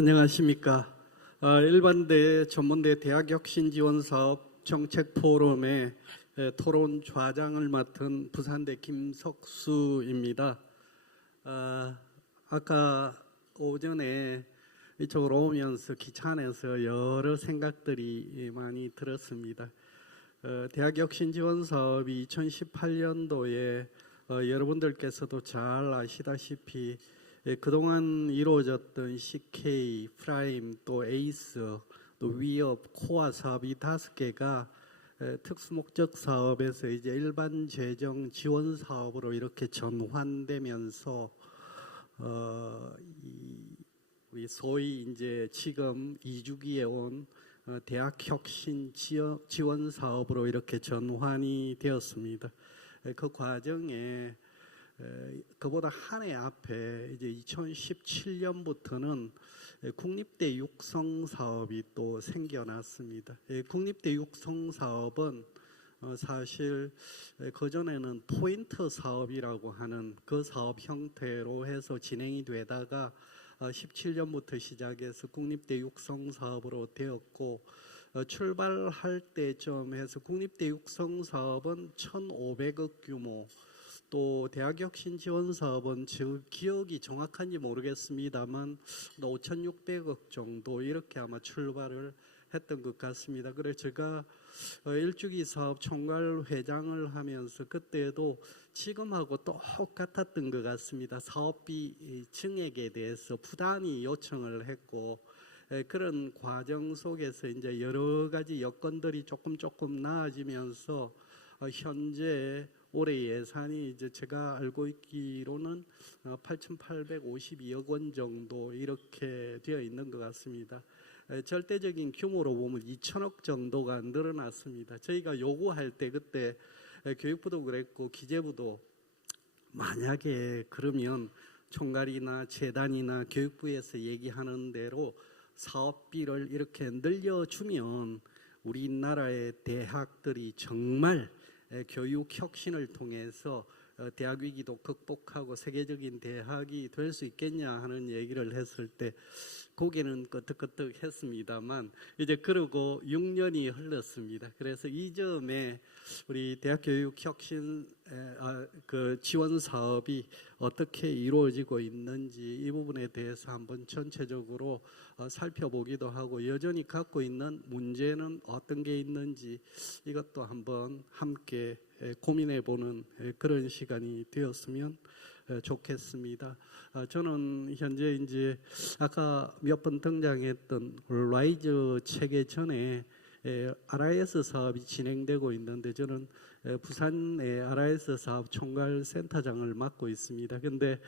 안녕하십니까. 일반대 전문대 대학혁신지원사업 정책포럼의 토론 좌장을 맡은 부산대 김석수입니다. 아까 오전에 이쪽으로 오면서 기차 안에서 여러 생각들이 많이 들었습니다. 대학혁신지원사업이 2018년도에 여러분들께서도 잘 아시다시피 그동안 이루어졌던 CK, 프라임, 또 에이스, 또 위업, 코아 사업이 5개가 특수목적 사업에서 이제 일반 재정 지원 사업으로 이렇게 전환되면서 우리 소위 이제 지금 2주기에 온 대학혁신 지원 사업으로 이렇게 전환이 되었습니다. 그 과정에 그보다 한 해 앞에 이제 2017년부터는 국립대 육성 사업이 또 생겨났습니다. 국립대 육성 사업은 사실 그전에는 포인트 사업이라고 하는 그 사업 형태로 해서 진행이 되다가 17년부터 시작해서 국립대 육성 사업으로 되었고, 출발할 때쯤 해서 국립대 육성 사업은 1,500억 규모, 또 대학혁신지원사업은 제 기억이 정확한지 모르겠습니다만 5,600억 정도 이렇게 아마 출발을 했던 것 같습니다. 그래서 제가 1주기 사업 총괄 회장을 하면서 그때도 지금하고 똑같았던 것 같습니다. 사업비 증액에 대해서 부단히 요청을 했고, 그런 과정 속에서 이제 여러 가지 여건들이 조금 나아지면서 현재 올해 예산이 이제 제가 알고 있기로는 8,852억 원 정도 이렇게 되어 있는 것 같습니다. 절대적인 규모로 보면 2천억 정도가 늘어났습니다. 저희가 요구할 때 그때 교육부도 그랬고 기재부도 만약에 그러면 총괄이나 재단이나 교육부에서 얘기하는 대로 사업비를 이렇게 늘려주면 우리나라의 대학들이 정말 교육 혁신을 통해서 대학 위기도 극복하고 세계적인 대학이 될 수 있겠냐 하는 얘기를 했을 때 고개는 끄덕끄덕 했습니다만 이제 그러고 6년이 흘렀습니다. 그래서 이 점에 우리 대학교육혁신 그 지원 사업이 어떻게 이루어지고 있는지 이 부분에 대해서 한번 전체적으로 살펴보기도 하고, 여전히 갖고 있는 문제는 어떤 게 있는지 이것도 한번 함께 고민해보는 그런 시간이 되었으면 좋겠습니다. 저는 현재 이제 아까 몇 번 등장했던 라이즈 체계 전에 RIS 사업이 진행되고 있는데 저는 부산의 RIS 사업 총괄센터장을 맡고 있습니다. 그런데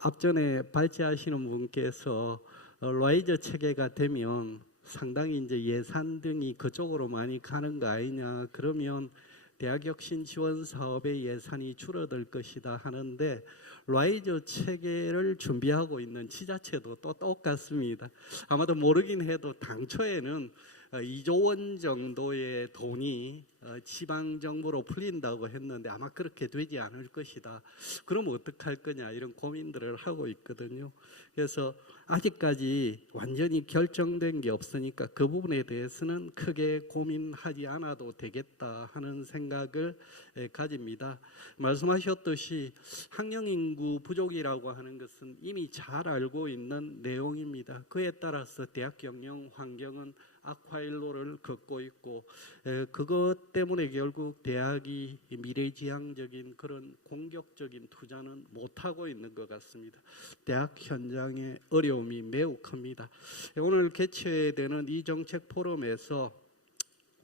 앞전에 발제하시는 분께서 라이즈 체계가 되면 상당히 이제 예산 등이 그쪽으로 많이 가는 거 아니냐, 그러면 대학혁신 지원 사업의 예산이 줄어들 것이다 하는데, 라이즈 체계를 준비하고 있는 지자체도 또 똑같습니다. 아마도 모르긴 해도 당초에는 2조 원 정도의 돈이 지방정부로 풀린다고 했는데 아마 그렇게 되지 않을 것이다. 그럼 어떡할 거냐, 이런 고민들을 하고 있거든요. 그래서 아직까지 완전히 결정된 게 없으니까 그 부분에 대해서는 크게 고민하지 않아도 되겠다 하는 생각을 가집니다. 말씀하셨듯이 학령인구 부족이라고 하는 것은 이미 잘 알고 있는 내용입니다. 그에 따라서 대학 경영 환경은 악화일로를 걷고 있고, 그것 때문에 결국 대학이 미래지향적인 그런 공격적인 투자는 못하고 있는 것 같습니다. 대학 현장의 어려움이 매우 큽니다. 오늘 개최되는 이 정책 포럼에서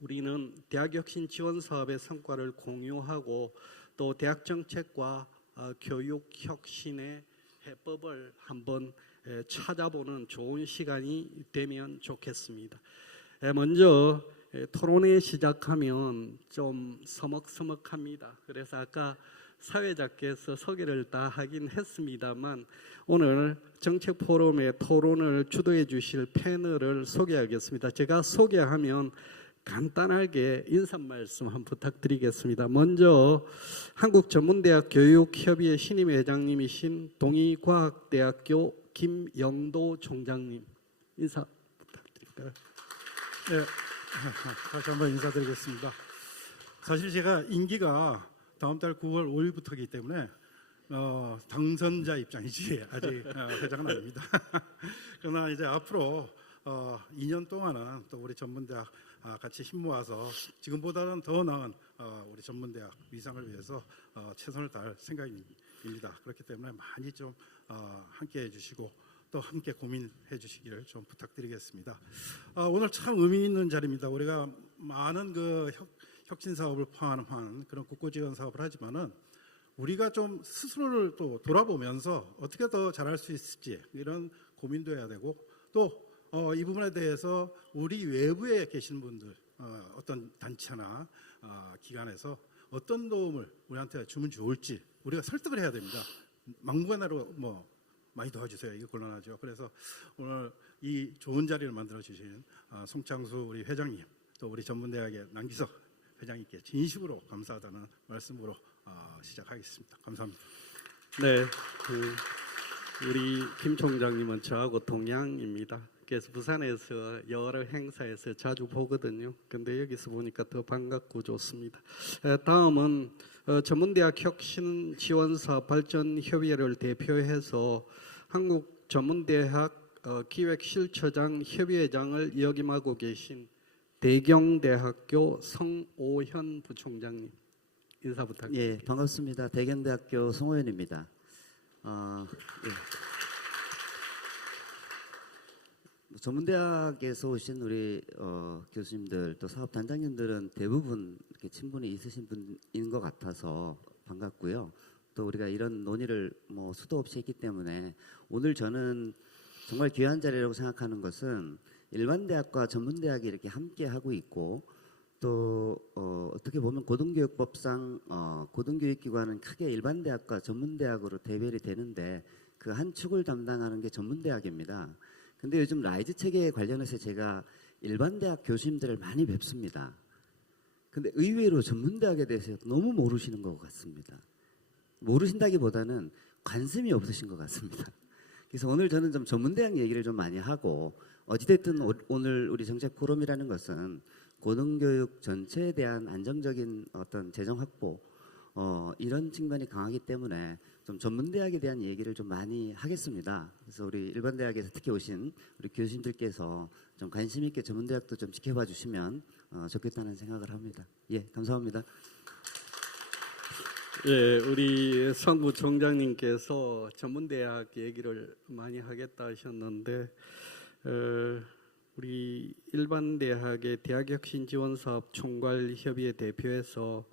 우리는 대학혁신 지원 사업의 성과를 공유하고 또 대학 정책과 교육 혁신의 해법을 한번 찾아보는 좋은 시간이 되면 좋겠습니다. 먼저 토론회 시작하면 좀 서먹서먹합니다. 그래서 아까 사회자께서 소개를 다 하긴 했습니다만 오늘 정책 포럼의 토론을 주도해 주실 패널을 소개하겠습니다. 제가 소개하면 간단하게 인사 말씀 한번 부탁드리겠습니다. 먼저 한국전문대학 교육협의회 신임 회장님이신 동의과학대학교 김영도 총장님 인사 부탁드릴까요? 네, 다시 한번 인사드리겠습니다. 사실 제가 임기가 다음 달 9월 5일부터이기 때문에 당선자 입장이지 아직 회장은 아닙니다. 그러나 이제 앞으로 2년 동안은 또 우리 전문대학 같이 힘 모아서 지금보다는 더 나은 우리 전문대학 위상을 위해서 최선을 다할 생각입니다. 그렇기 때문에 많이 좀 함께해 주시고 또 함께 고민해 주시기를 좀 부탁드리겠습니다. 오늘 참 의미 있는 자리입니다. 우리가 많은 그 혁신 사업을 포함한 그런 국고 지원 사업을 하지만은 우리가 좀 스스로를 또 돌아보면서 어떻게 더 잘할 수 있을지 이런 고민도 해야 되고 또 이 부분에 대해서 우리 외부에 계신 분들 어떤 단체나 기관에서 어떤 도움을 우리한테 주면 좋을지 우리가 설득을 해야 됩니다. 막무가내로 뭐 많이 도와주세요. 이게 곤란하죠. 그래서 오늘 이 좋은 자리를 만들어 주신 송창수 우리 회장님 또 우리 전문대학의 남기석 회장님께 진심으로 감사하다는 말씀으로 시작하겠습니다. 감사합니다. 네, 우리 김 총장님은 저하고 동양입니다. 그래서 부산에서 여러 행사에서 자주 보거든요. 근데 여기서 보니까 더 반갑고 좋습니다. 다음은 전문대학 혁신 지원사업 발전협의회를 대표해서 한국 전문대학 기획실처장 협의회장을 역임하고 계신 대경대학교 성오현 부총장님 인사 부탁드립니다. 예, 반갑습니다. 대경대학교 성호연입니다. 예. 전문대학에서 오신 우리 교수님들 또 사업단장님들은 대부분 이렇게 친분이 있으신 분인 것 같아서 반갑고요. 또 우리가 이런 논의를 뭐 수도 없이 했기 때문에 오늘 저는 정말 귀한 자리라고 생각하는 것은 일반 대학과 전문대학이 이렇게 함께 하고 있고 또 어떻게 보면 고등교육법상 고등교육기관은 크게 일반 대학과 전문대학으로 대별이 되는데 그 한 축을 담당하는 게 전문대학입니다. 근데 요즘 라이즈 체계에 관련해서 제가 일반 대학 교수님들을 많이 뵙습니다. 근데 의외로 전문대학에 대해서 너무 모르시는 것 같습니다. 모르신다기보다는 관심이 없으신 것 같습니다. 그래서 오늘 저는 좀 전문대학 얘기를 좀 많이 하고 어찌됐든 오늘 우리 정책 포럼이라는 것은 고등교육 전체에 대한 안정적인 어떤 재정 확보 이런 측면이 강하기 때문에 좀 전문대학에 대한 얘기를 좀 많이 하겠습니다. 그래서 우리 일반 대학에서 특히 오신 우리 교수님들께서 좀 관심 있게 전문대학도 좀 지켜봐 주시면 좋겠다는 생각을 합니다. 예, 감사합니다. 예, 우리 성 부총장님께서 전문대학 얘기를 많이 하겠다 하셨는데 우리 일반 대학의 대학혁신지원사업 총괄협의회 대표에서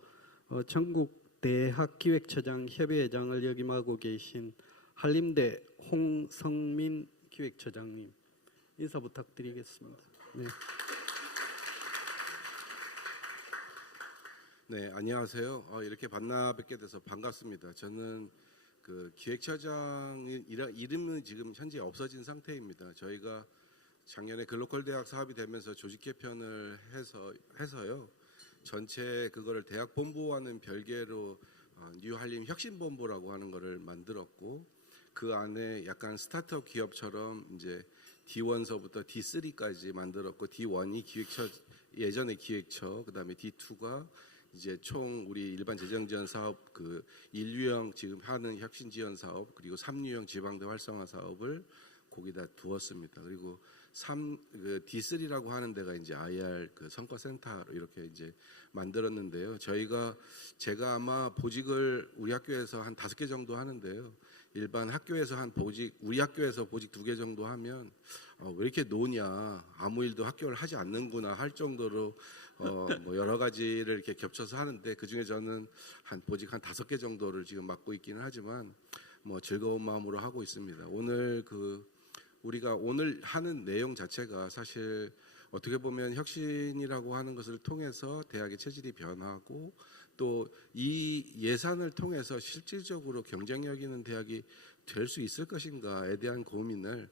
전국 대학기획처장 협의회장을 역임하고 계신 한림대 홍성민 기획처장님 인사 부탁드리겠습니다. 네. 네, 안녕하세요. 이렇게 만나 뵙게 돼서 반갑습니다. 저는 그 기획처장 이름은 지금 현재 없어진 상태입니다. 저희가 작년에 글로컬 대학 사업이 되면서 조직 개편을 해서요. 전체 그거를 대학 본부와는 별개로 뉴 한림 혁신본부라고 하는 거를 만들었고 그 안에 약간 스타트업 기업처럼 이제 D1서부터 D3까지 만들었고 D1이 기획처 예전의 기획처 그다음에 D2가 이제 총 우리 일반 재정 지원 사업 그 1유형 지금 하는 혁신 지원 사업 그리고 3유형 지방대 활성화 사업을 거기다 두었습니다. 그리고 그 D3라고 하는 데가 이제 IR 그 성과센터로 이렇게 이제 만들었는데요. 제가 아마 보직을 우리 학교에서 한 5개 정도 하는데요. 일반 학교에서 우리 학교에서 보직 2개 정도 하면 왜 이렇게 노냐 아무 일도 학교를 하지 않는구나 할 정도로 뭐 여러 가지를 이렇게 겹쳐서 하는데 그 중에 저는 보직 한 5개 정도를 지금 맡고 있기는 하지만 뭐 즐거운 마음으로 하고 있습니다. 우리가 오늘 하는 내용 자체가 사실 어떻게 보면 혁신이라고 하는 것을 통해서 대학의 체질이 변하고 또 이 예산을 통해서 실질적으로 경쟁력 있는 대학이 될 수 있을 것인가에 대한 고민을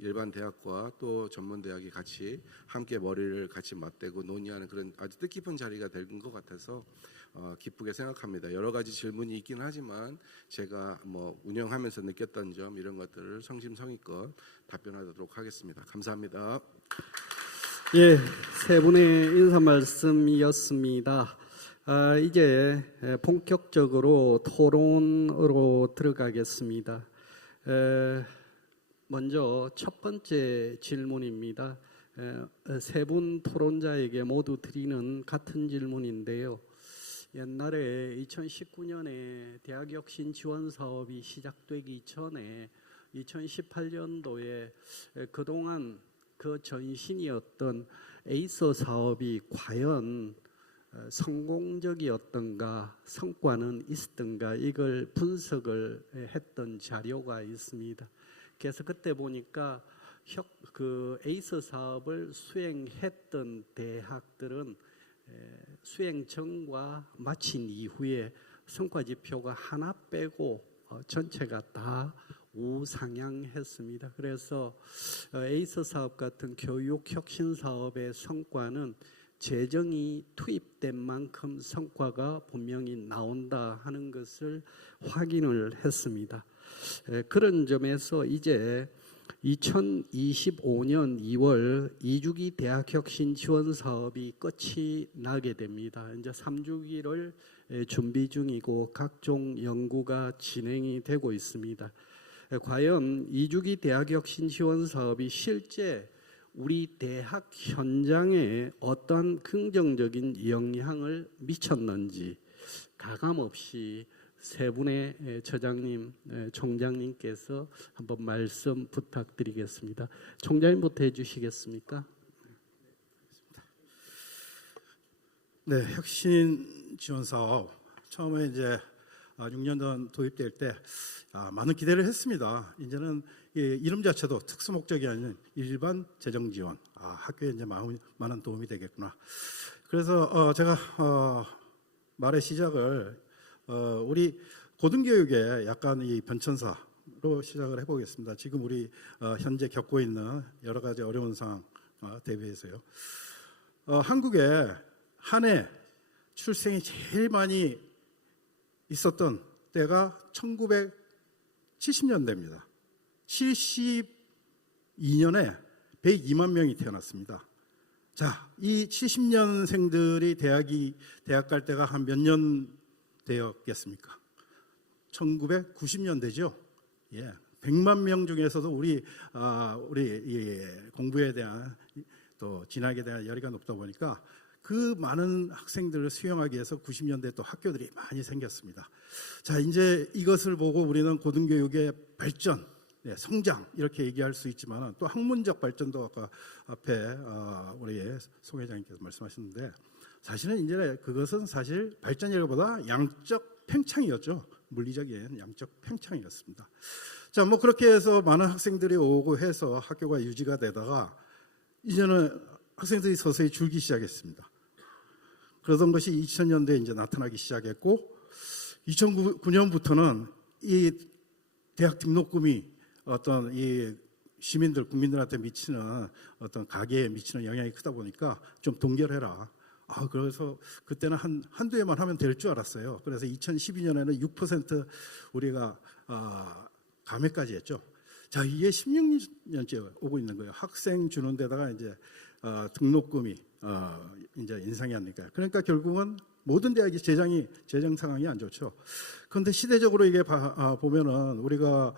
일반 대학과 또 전문 대학이 같이 함께 머리를 같이 맞대고 논의하는 그런 아주 뜻깊은 자리가 된 것 같아서 기쁘게 생각합니다. 여러 가지 질문이 있긴 하지만 제가 뭐 운영하면서 느꼈던 점 이런 것들을 성심성의껏 답변하도록 하겠습니다. 감사합니다. 예, 세 분의 인사 말씀이었습니다. 이제 본격적으로 토론으로 들어가겠습니다. 먼저 첫 번째 질문입니다. 세 분 토론자에게 모두 드리는 같은 질문인데요. 옛날에 2019년에 대학혁신 지원 사업이 시작되기 전에 2018년도에 그동안 그 전신이었던 에이서 사업이 과연 성공적이었던가 성과는 있었던가 이걸 분석을 했던 자료가 있습니다. 그래서 그때 보니까 그 에이서 사업을 수행했던 대학들은 수행 전과 마친 이후에 성과 지표가 하나 빼고 전체가 다 우상향했습니다. 그래서 에이서 사업 같은 교육 혁신 사업의 성과는 재정이 투입된 만큼 성과가 분명히 나온다 하는 것을 확인을 했습니다. 그런 점에서 이제 2025년 2월 2주기 대학혁신 지원 사업이 끝이 나게 됩니다. 이제 3주기를 준비 중이고 각종 연구가 진행이 되고 있습니다. 과연 2주기 대학혁신 지원 사업이 실제 우리 대학 현장에 어떤 긍정적인 영향을 미쳤는지 가감없이 세 분의 처장님, 총장님께서 한번 말씀 부탁드리겠습니다. 총장님부터 해주시겠습니까? 네, 혁신 지원 사업 처음에 이제 6년 전 도입될 때 많은 기대를 했습니다. 이제는 이름 자체도 특수 목적이 아닌 일반 재정 지원. 학교에 이제 많은 도움이 되겠구나. 그래서 제가 말의 시작을 우리 고등교육의 약간 이 변천사로 시작을 해보겠습니다. 지금 우리 현재 겪고 있는 여러 가지 어려운 상황 대비해서요. 한국에 한 해 출생이 제일 많이 있었던 때가 1970년대입니다. 72년에 102만 명이 태어났습니다. 자, 이 70년생들이 대학 갈 때가 한 몇 년 되었겠습니까? 1990년대죠. 예, 100만 명 중에서도 우리 공부에 대한 또 진학에 대한 열의가 높다 보니까 그 많은 학생들을 수용하기 위해서 90년대 또 학교들이 많이 생겼습니다. 자, 이제 이것을 보고 우리는 고등교육의 발전, 성장 이렇게 얘기할 수 있지만 또 학문적 발전도 아까 앞에 우리 송 회장님께서 말씀하셨는데 사실은 이제 그것은 사실 발전이라기보다 양적 팽창이었죠. 물리적인 양적 팽창이었습니다. 자, 뭐 그렇게 해서 많은 학생들이 오고 해서 학교가 유지가 되다가 이제는 학생들이 서서히 줄기 시작했습니다. 그러던 것이 2000년대에 이제 나타나기 시작했고 2009년부터는 이 대학 등록금이 어떤 이 시민들 국민들한테 미치는 어떤 가계에 미치는 영향이 크다 보니까 좀 동결해라. 그래서 그때는 한두 해만 하면 될 줄 알았어요. 그래서 2012년에는 6% 우리가 감회까지 했죠. 자, 이게 16년째 오고 있는 거예요. 학생 주는 데다가 이제 등록금이 이제 인상이 아닐까. 그러니까 결국은 모든 대학이 재정 상황이 안 좋죠. 그런데 시대적으로 이게 보면은 우리가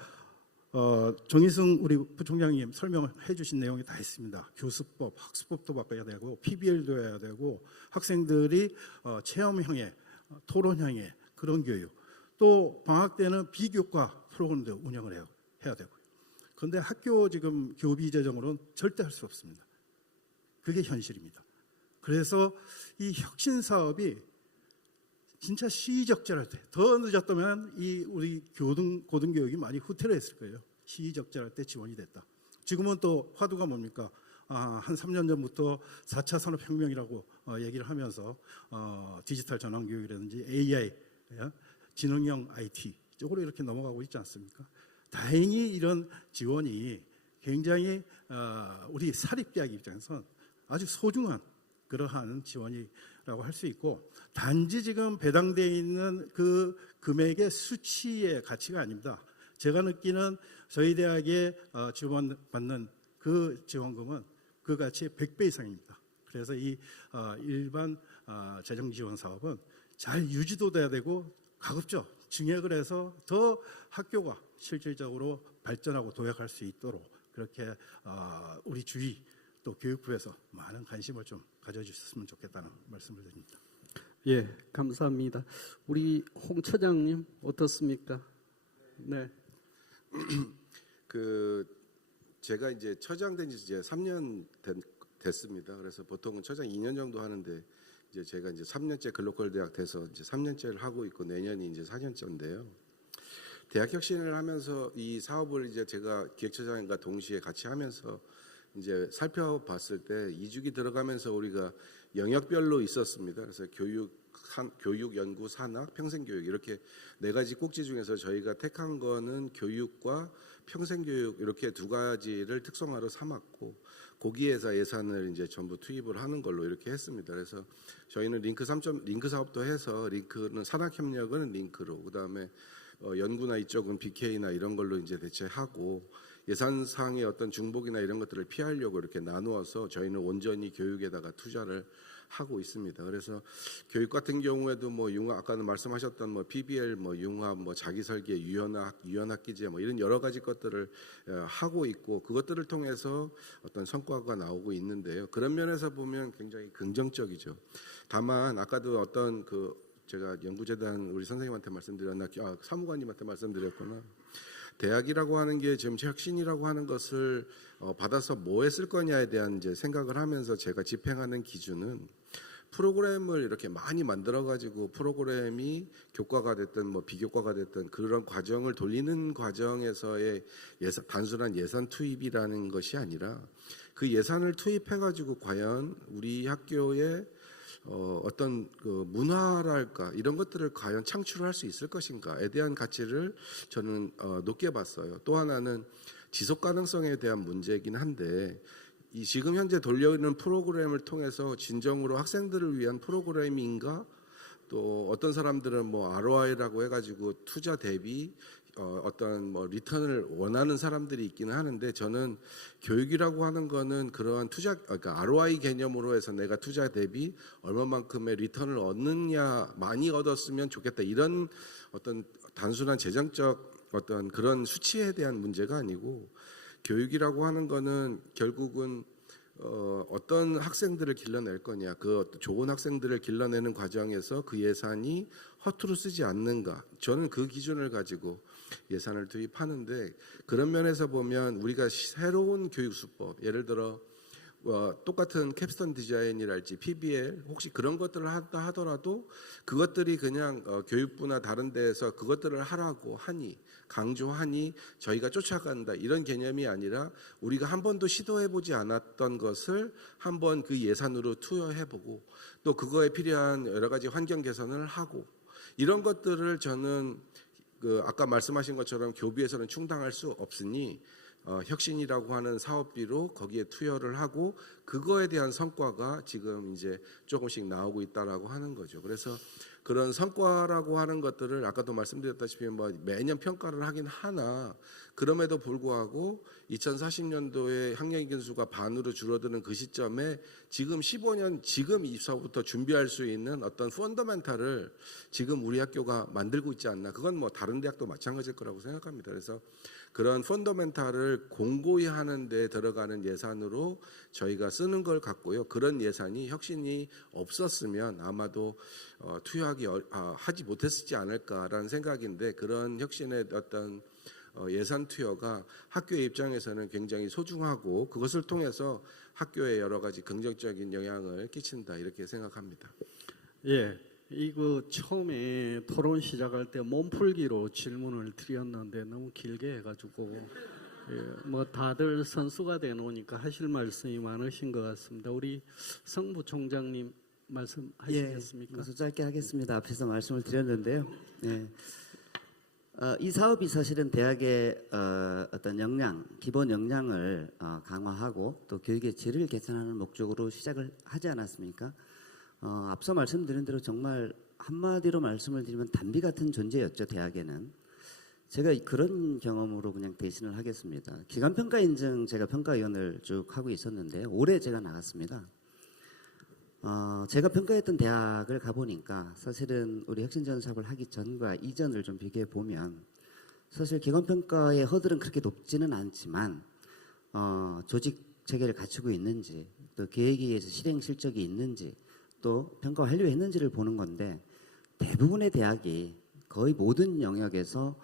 정의승 우리 부총장님 설명해 주신 내용이 다 있습니다. 교수법, 학습법도 바꿔야 되고 PBL도 해야 되고 학생들이 체험형의 토론형의 그런 교육 또 방학 때는 비교과 프로그램도 운영을 해야 되고요. 그런데 학교 지금 교비 재정으로는 절대 할 수 없습니다. 그게 현실입니다. 그래서 이 혁신 사업이 진짜 시의적절할 때, 더 늦었다면 우리 고등교육이 많이 후퇴했을 거예요. 시의적절할 때 지원이 됐다. 지금은 또 화두가 뭡니까? 한 3년 전부터 4차 산업혁명이라고 얘기를 하면서 디지털 전환 교육이라든지 AI, 지능형 IT 쪽으로 이렇게 넘어가고 있지 않습니까? 다행히 이런 지원이 굉장히 우리 사립대학 입장에서 아주 소중한 그러한 지원이 라고 할 수 있고, 단지 지금 배당되어 있는 그 금액의 수치의 가치가 아닙니다. 제가 느끼는 저희 대학에 지원받는 그 지원금은 그 가치의 100배 이상입니다. 그래서 이 일반 재정 지원 사업은 잘 유지도 돼야 되고 가급적 증액을 해서 더 학교가 실질적으로 발전하고 도약할 수 있도록 그렇게 우리 주위 또 교육부에서 많은 관심을 좀 가져주셨으면 좋겠다는 말씀을 드립니다. 예, 감사합니다. 우리 홍 처장님 어떻습니까? 네. 제가 이제 처장 된 지 이제 3년 됐습니다. 그래서 보통은 처장 2년 정도 하는데 이제 제가 이제 3년째 글로컬 대학 돼서 이제 3년째를 하고 있고 내년이 이제 4년째인데요. 대학 혁신을 하면서 이 사업을 이제 제가 기획처장과 동시에 같이 하면서 이제 살펴봤을 때 2주기 들어가면서 우리가 영역별로 있었습니다. 그래서 교육, 연구, 산학, 평생교육 이렇게 네 가지 꼭지 중에서 저희가 택한 거는 교육과 평생교육 이렇게 두 가지를 특성화로 삼았고 거기에서 예산을 이제 전부 투입을 하는 걸로 이렇게 했습니다. 그래서 저희는 링크 사업도 해서 링크는 산학협력은 링크로 그다음에 연구나 이쪽은 BK나 이런 걸로 이제 대체하고 예산상의 어떤 중복이나 이런 것들을 피하려고 이렇게 나누어서 저희는 온전히 교육에다가 투자를 하고 있습니다. 그래서 교육 같은 경우에도 뭐 융합 아까는 말씀하셨던 뭐 PBL 뭐 융합 뭐 자기 설계 유연학기제 뭐 이런 여러 가지 것들을 하고 있고 그것들을 통해서 어떤 성과가 나오고 있는데요. 그런 면에서 보면 굉장히 긍정적이죠. 다만 아까도 어떤 제가 연구재단 우리 선생님한테 말씀드렸나 사무관님한테 말씀드렸구나. 대학이라고 하는 게 지금 혁신이라고 하는 것을 받아서 뭐에 쓸 거냐에 대한 이제 생각을 하면서 제가 집행하는 기준은 프로그램을 이렇게 많이 만들어 가지고 프로그램이 교과가 됐든 뭐 비교과가 됐든 그런 과정을 돌리는 과정에서의 단순한 예산 투입이라는 것이 아니라 그 예산을 투입해 가지고 과연 우리 학교에 어떤 문화랄까 이런 것들을 과연 창출할 수 있을 것인가에 대한 가치를 저는 높게 봤어요. 또 하나는 지속 가능성에 대한 문제이긴 한데 이 지금 현재 돌려있는 프로그램을 통해서 진정으로 학생들을 위한 프로그램인가 또 어떤 사람들은 뭐 ROI라고 해가지고 투자 대비 어떤 뭐 리턴을 원하는 사람들이 있기는 하는데 저는 교육이라고 하는 거는 그러한 그러니까 ROI 개념으로 해서 내가 투자 대비 얼마만큼의 리턴을 얻느냐 많이 얻었으면 좋겠다 이런 어떤 단순한 재정적 어떤 그런 수치에 대한 문제가 아니고 교육이라고 하는 거는 결국은 어떤 학생들을 길러낼 거냐 그 좋은 학생들을 길러내는 과정에서 그 예산이 허투루 쓰지 않는가 저는 그 기준을 가지고 예산을 투입하는데 그런 면에서 보면 우리가 새로운 교육 수법 예를 들어 똑같은 캡스톤 디자인이랄지 PBL 혹시 그런 것들을 한다 하더라도 그것들이 그냥 교육부나 다른 데에서 그것들을 하라고 하니 강조하니 저희가 쫓아간다 이런 개념이 아니라 우리가 한 번도 시도해보지 않았던 것을 한번 그 예산으로 투여해보고 또 그거에 필요한 여러 가지 환경 개선을 하고 이런 것들을 저는 아까 말씀하신 것처럼 교비에서는 충당할 수 없으니 혁신이라고 하는 사업비로 거기에 투여를 하고 그거에 대한 성과가 지금 이제 조금씩 나오고 있다라고 하는 거죠. 그래서 그런 성과라고 하는 것들을 아까도 말씀드렸다시피 뭐 매년 평가를 하긴 하나 그럼에도 불구하고 2040년도에 학령익인 수가 반으로 줄어드는 그 시점에 지금 15년 지금 입사부터 준비할 수 있는 어떤 펀더멘탈을 지금 우리 학교가 만들고 있지 않나 그건 뭐 다른 대학도 마찬가지일 거라고 생각합니다. 그래서 그런 펀더멘탈을 공고히 하는 데 들어가는 예산으로 저희가 쓰는 걸 같고요. 그런 예산이 혁신이 없었으면 아마도 하지 못했지 않을까라는 생각인데 그런 혁신의 어떤 예산 투여가 학교의 입장에서는 굉장히 소중하고 그것을 통해서 학교에 여러 가지 긍정적인 영향을 끼친다 이렇게 생각합니다. 예, 이거 처음에 토론 시작할 때 몸풀기로 질문을 드렸는데 너무 길게 해가지고 뭐 다들 선수가 되놓으니까 하실 말씀이 많으신 것 같습니다. 우리 성 부총장님 말씀하시겠습니까? 아주 짧게 하겠습니다. 앞에서 말씀을 드렸는데요. 네. 이 사업이 사실은 대학의 어떤 기본 역량을 강화하고 또 교육의 질을 개선하는 목적으로 시작을 하지 않았습니까? 앞서 말씀드린 대로 정말 한마디로 말씀을 드리면 단비 같은 존재였죠, 대학에는. 제가 그런 경험으로 그냥 대신을 하겠습니다. 기간평가 인증 제가 평가위원을 쭉 하고 있었는데 올해 제가 나갔습니다. 제가 평가했던 대학을 가보니까 사실은 우리 혁신지원 사업을 하기 전과 이전을 좀 비교해 보면 사실 기간평가의 허들은 그렇게 높지는 않지만 조직 체계를 갖추고 있는지 또 계획에 의해서 실행 실적이 있는지 또 평가 완료했는지를 보는 건데 대부분의 대학이 거의 모든 영역에서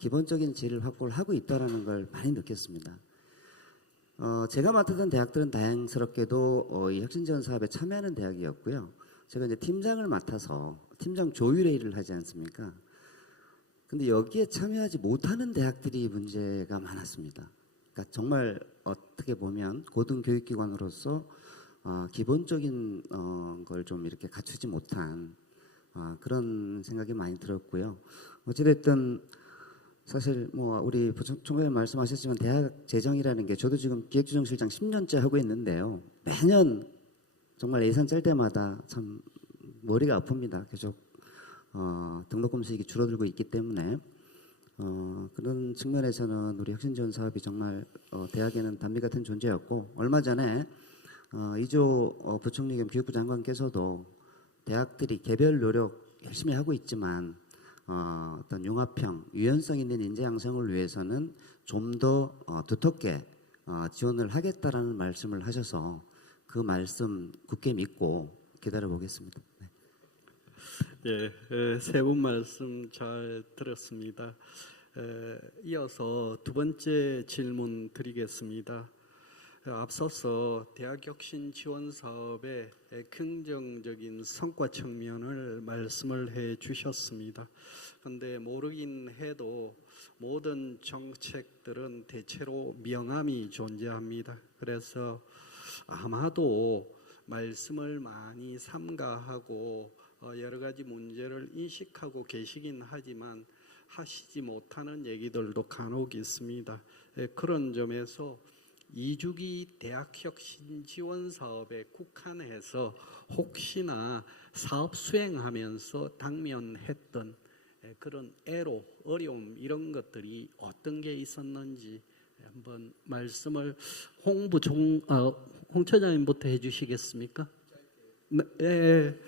기본적인 질을 확보를 하고 있다는 걸 많이 느꼈습니다. 제가 맡았던 대학들은 다행스럽게도 이 혁신지원 사업에 참여하는 대학이었고요. 제가 이제 팀장을 맡아서 팀장 조율회의를 하지 않습니까? 근데 여기에 참여하지 못하는 대학들이 문제가 많았습니다. 그러니까 정말 어떻게 보면 고등교육기관으로서 기본적인 걸 좀 이렇게 갖추지 못한 그런 생각이 많이 들었고요. 어찌됐든 사실 뭐 우리 부총장님 말씀하셨지만 대학 재정이라는 게 저도 지금 기획조정실장 10년째 하고 있는데요. 매년 정말 예산 짤 때마다 참 머리가 아픕니다. 계속 등록금 수익이 줄어들고 있기 때문에 그런 측면에서는 우리 혁신지원 사업이 정말 대학에는 단비 같은 존재였고 얼마 전에 이조 부총리 겸 교육부 장관께서도 대학들이 개별 노력 열심히 하고 있지만 어떤 융합형, 유연성 있는 인재 양성을 위해서는 좀 더 두텁게 지원을 하겠다라는 말씀을 하셔서 그 말씀 굳게 믿고 기다려 보겠습니다. 네. 예, 세 분 말씀 잘 들었습니다. 이어서 두 번째 질문 드리겠습니다. 앞서서 대학혁신 지원 사업의 긍정적인 성과 측면을 말씀을 해 주셨습니다. 그런데 모르긴 해도 모든 정책들은 대체로 명암이 존재합니다. 그래서 아마도 말씀을 많이 삼가하고 여러 가지 문제를 인식하고 계시긴 하지만 하시지 못하는 얘기들도 간혹 있습니다. 그런 점에서 2주기 대학혁신 지원 사업에 국한해서 혹시나 사업 수행하면서 당면했던 그런 애로, 어려움 이런 것들이 어떤 게 있었는지 한번 말씀을 홍 처장님부터 해주시겠습니까? 네,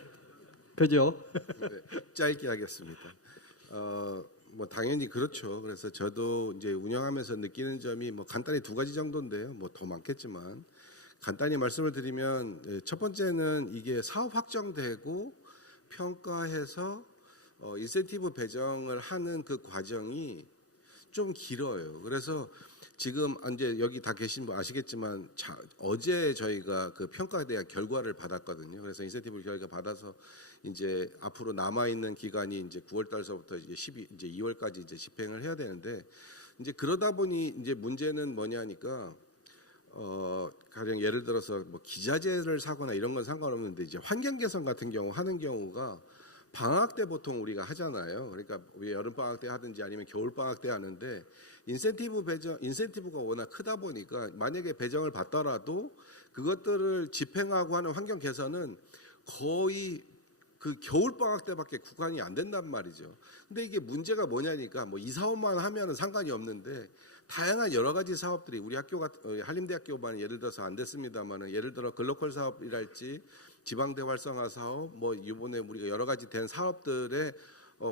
그죠? 네, 짧게 하겠습니다. 뭐 당연히 그렇죠. 그래서 저도 이제 운영하면서 느끼는 점이 뭐 간단히 두 가지 정도인데요. 뭐 더 많겠지만 간단히 말씀을 드리면 첫 번째는 이게 사업 확정되고 평가해서 인센티브 배정을 하는 그 과정이 좀 길어요. 그래서 지금 이제 여기 다 계신 분 아시겠지만 어제 저희가 그 평가에 대한 결과를 받았거든요. 그래서 인센티브 결과 받아서 이제 앞으로 남아 있는 기간이 이제 9월 달서부터 이제 2월까지 이제 집행을 해야 되는데 이제 그러다 보니 이제 문제는 뭐냐니까 가령 예를 들어서 뭐 기자재를 사거나 이런 건 상관없는데 이제 환경 개선 같은 경우 하는 경우가 방학 때 보통 우리가 하잖아요. 그러니까 우리 여름 방학 때 하든지 아니면 겨울 방학 때 하는데 인센티브가 워낙 크다 보니까 만약에 배정을 받더라도 그것들을 집행하고 하는 환경 개선은 거의 그 겨울 방학 때밖에 구간이 안 된단 말이죠. 근데 이게 문제가 뭐냐니까 뭐 이 사업만 하면은 상관이 없는데 다양한 여러 가지 사업들이 우리 학교가 한림대학교만 예를 들어서 안 됐습니다만은 예를 들어 글로컬 사업이랄지 지방대 활성화 사업 뭐 이번에 우리가 여러 가지 된 사업들의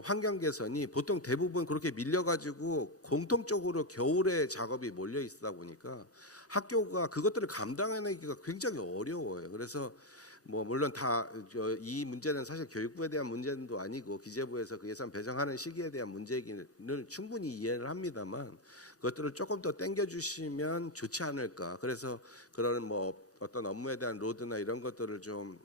환경 개선이 보통 대부분 그렇게 밀려가지고 공통적으로 겨울에 작업이 몰려 있다 보니까 학교가 그것들을 감당해내기가 굉장히 어려워요. 그래서 뭐 물론 다 이 문제는 사실 교육부에 대한 문제도 아니고 기재부에서 그 예산 배정하는 시기에 대한 문제를 충분히 이해를 합니다만 그것들을 조금 더 당겨주시면 좋지 않을까. 그래서 그런 뭐 어떤 업무에 대한 로드나 이런 것들을 좀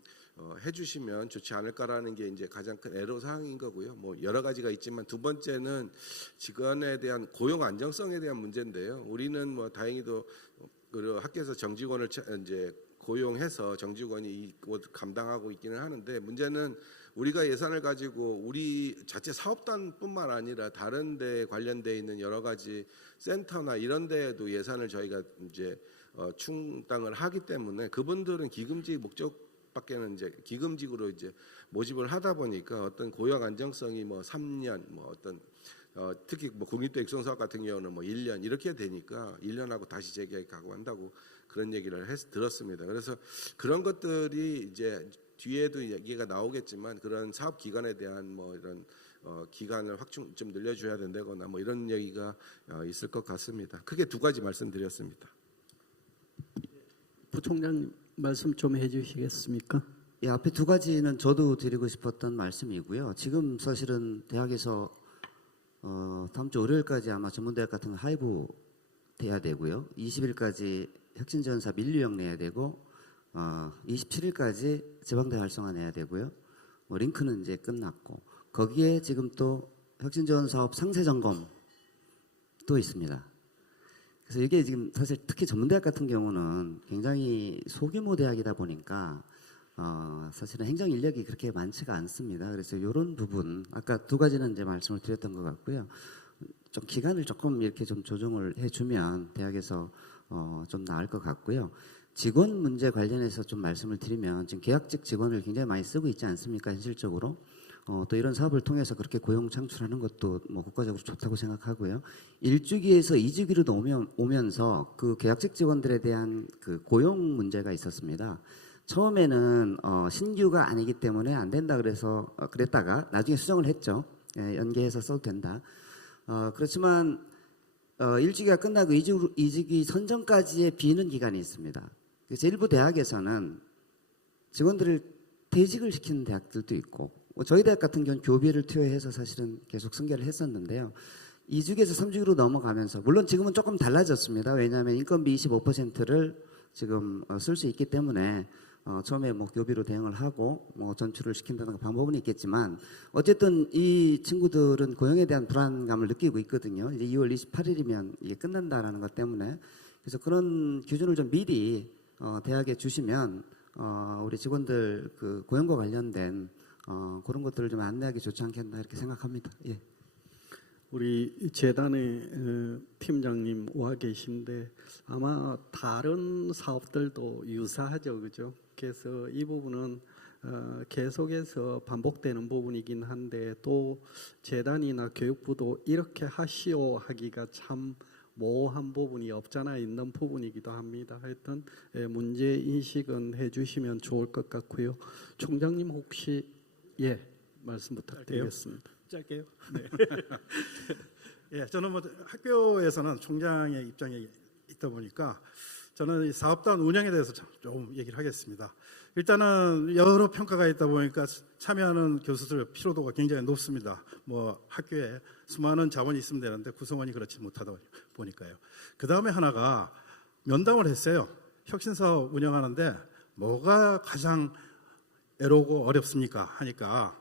해주시면 좋지 않을까라는 게 이제 가장 큰 애로사항인 거고요. 뭐 여러 가지가 있지만 두 번째는 직원에 대한 고용 안정성에 대한 문제인데요. 우리는 뭐 다행히도 그 학교에서 정직원을 이제 고용해서 정직원이 감당하고 있기는 하는데 문제는 우리가 예산을 가지고 우리 자체 사업단뿐만 아니라 다른 데 관련돼 있는 여러 가지 센터나 이런 데에도 예산을 저희가 이제 충당을 하기 때문에 그분들은 기금지 목적 밖에는 이제 기금직으로 이제 모집을 하다 보니까 어떤 고용 안정성이 뭐 3년 뭐 어떤 특히 뭐 국립대 육성사업 같은 경우는 뭐 1년 이렇게 되니까 1년하고 다시 재계약하고 한다고 그런 얘기를 들었습니다. 그래서 그런 것들이 이제 뒤에도 얘기가 나오겠지만 그런 사업 기간에 대한 뭐 이런 기간을 확충 좀 늘려줘야 된다거나 뭐 이런 얘기가 있을 것 같습니다. 크게 두 가지 말씀드렸습니다. 부총장님 말씀 좀 해주시겠습니까? 예, 앞에 두 가지는 저도 드리고 싶었던 말씀이고요. 지금 사실은 대학에서 다음 주 월요일까지 아마 전문대학 같은 거 하이브 돼야 되고요. 20일까지 혁신지원사 민류형 내야 되고 27일까지 지방대 활성화 내야 되고요. 뭐 링크는 이제 끝났고 거기에 지금 또 혁신지원 사업 상세 점검 또 있습니다. 그래서 이게 지금 사실 특히 전문대학 같은 경우는 굉장히 소규모 대학이다 보니까 사실은 행정 인력이 그렇게 많지가 않습니다. 그래서 이런 부분 아까 두 가지는 이제 말씀을 드렸던 것 같고요. 좀 기간을 조금 이렇게 좀 조정을 해주면 대학에서 좀 나을 것 같고요. 직원 문제 관련해서 좀 말씀을 드리면 지금 계약직 직원을 굉장히 많이 쓰고 있지 않습니까? 현실적으로. 또 이런 사업을 통해서 그렇게 고용 창출하는 것도 뭐 국가적으로 좋다고 생각하고요. 1주기에서 2주기로 오면서 그 계약직 직원들에 대한 그 고용 문제가 있었습니다. 처음에는 신규가 아니기 때문에 안 된다 그래서 그랬다가 나중에 수정을 했죠. 예, 연계해서 써도 된다. 그렇지만 1주기가 끝나고 2주기 선정까지의 비는 기간이 있습니다. 그래서 일부 대학에서는 직원들을 퇴직을 시키는 대학들도 있고 저희 대학 같은 경우는 교비를 투여해서 사실은 계속 승계를 했었는데요. 2주기에서 3주기로 넘어가면서 물론 지금은 조금 달라졌습니다. 왜냐하면 인건비 25%를 지금 쓸 수 있기 때문에 처음에 뭐 교비로 대응을 하고 뭐 전출을 시킨다는 방법은 있겠지만 어쨌든 이 친구들은 고용에 대한 불안감을 느끼고 있거든요. 이제 2월 28일이면 이게 끝난다라는 것 때문에 그래서 그런 기준을 좀 미리 대학에 주시면 우리 직원들 그 고용과 관련된 그런 것들을 좀 안내하기 좋지 않겠나 이렇게 생각합니다. 예. 우리 재단의 팀장님 와 계신데 아마 다른 사업들도 유사하죠, 그죠? 그래서 이 부분은 계속해서 반복되는 부분이긴 한데 또 재단이나 교육부도 이렇게 하시오 하기가 참 모호한 부분이 없잖아 있는 부분이기도 합니다. 하여튼 문제 인식은 해주시면 좋을 것 같고요. 총장님 혹시 말씀 부탁드리겠습니다. 짧게요. 네. 예, 저는 뭐 학교에서는 총장의 입장에 있다 보니까 저는 이 사업단 운영에 대해서 좀 얘기를 하겠습니다. 일단은 여러 평가가 있다 보니까 참여하는 교수들 피로도가 굉장히 높습니다. 뭐 학교에 수많은 자원이 있으면 되는데 구성원이 그렇지 못하다 보니까요. 그 다음에 하나가 면담을 했어요. 혁신사업 운영하는데 뭐가 가장 애로고 어렵습니까? 하니까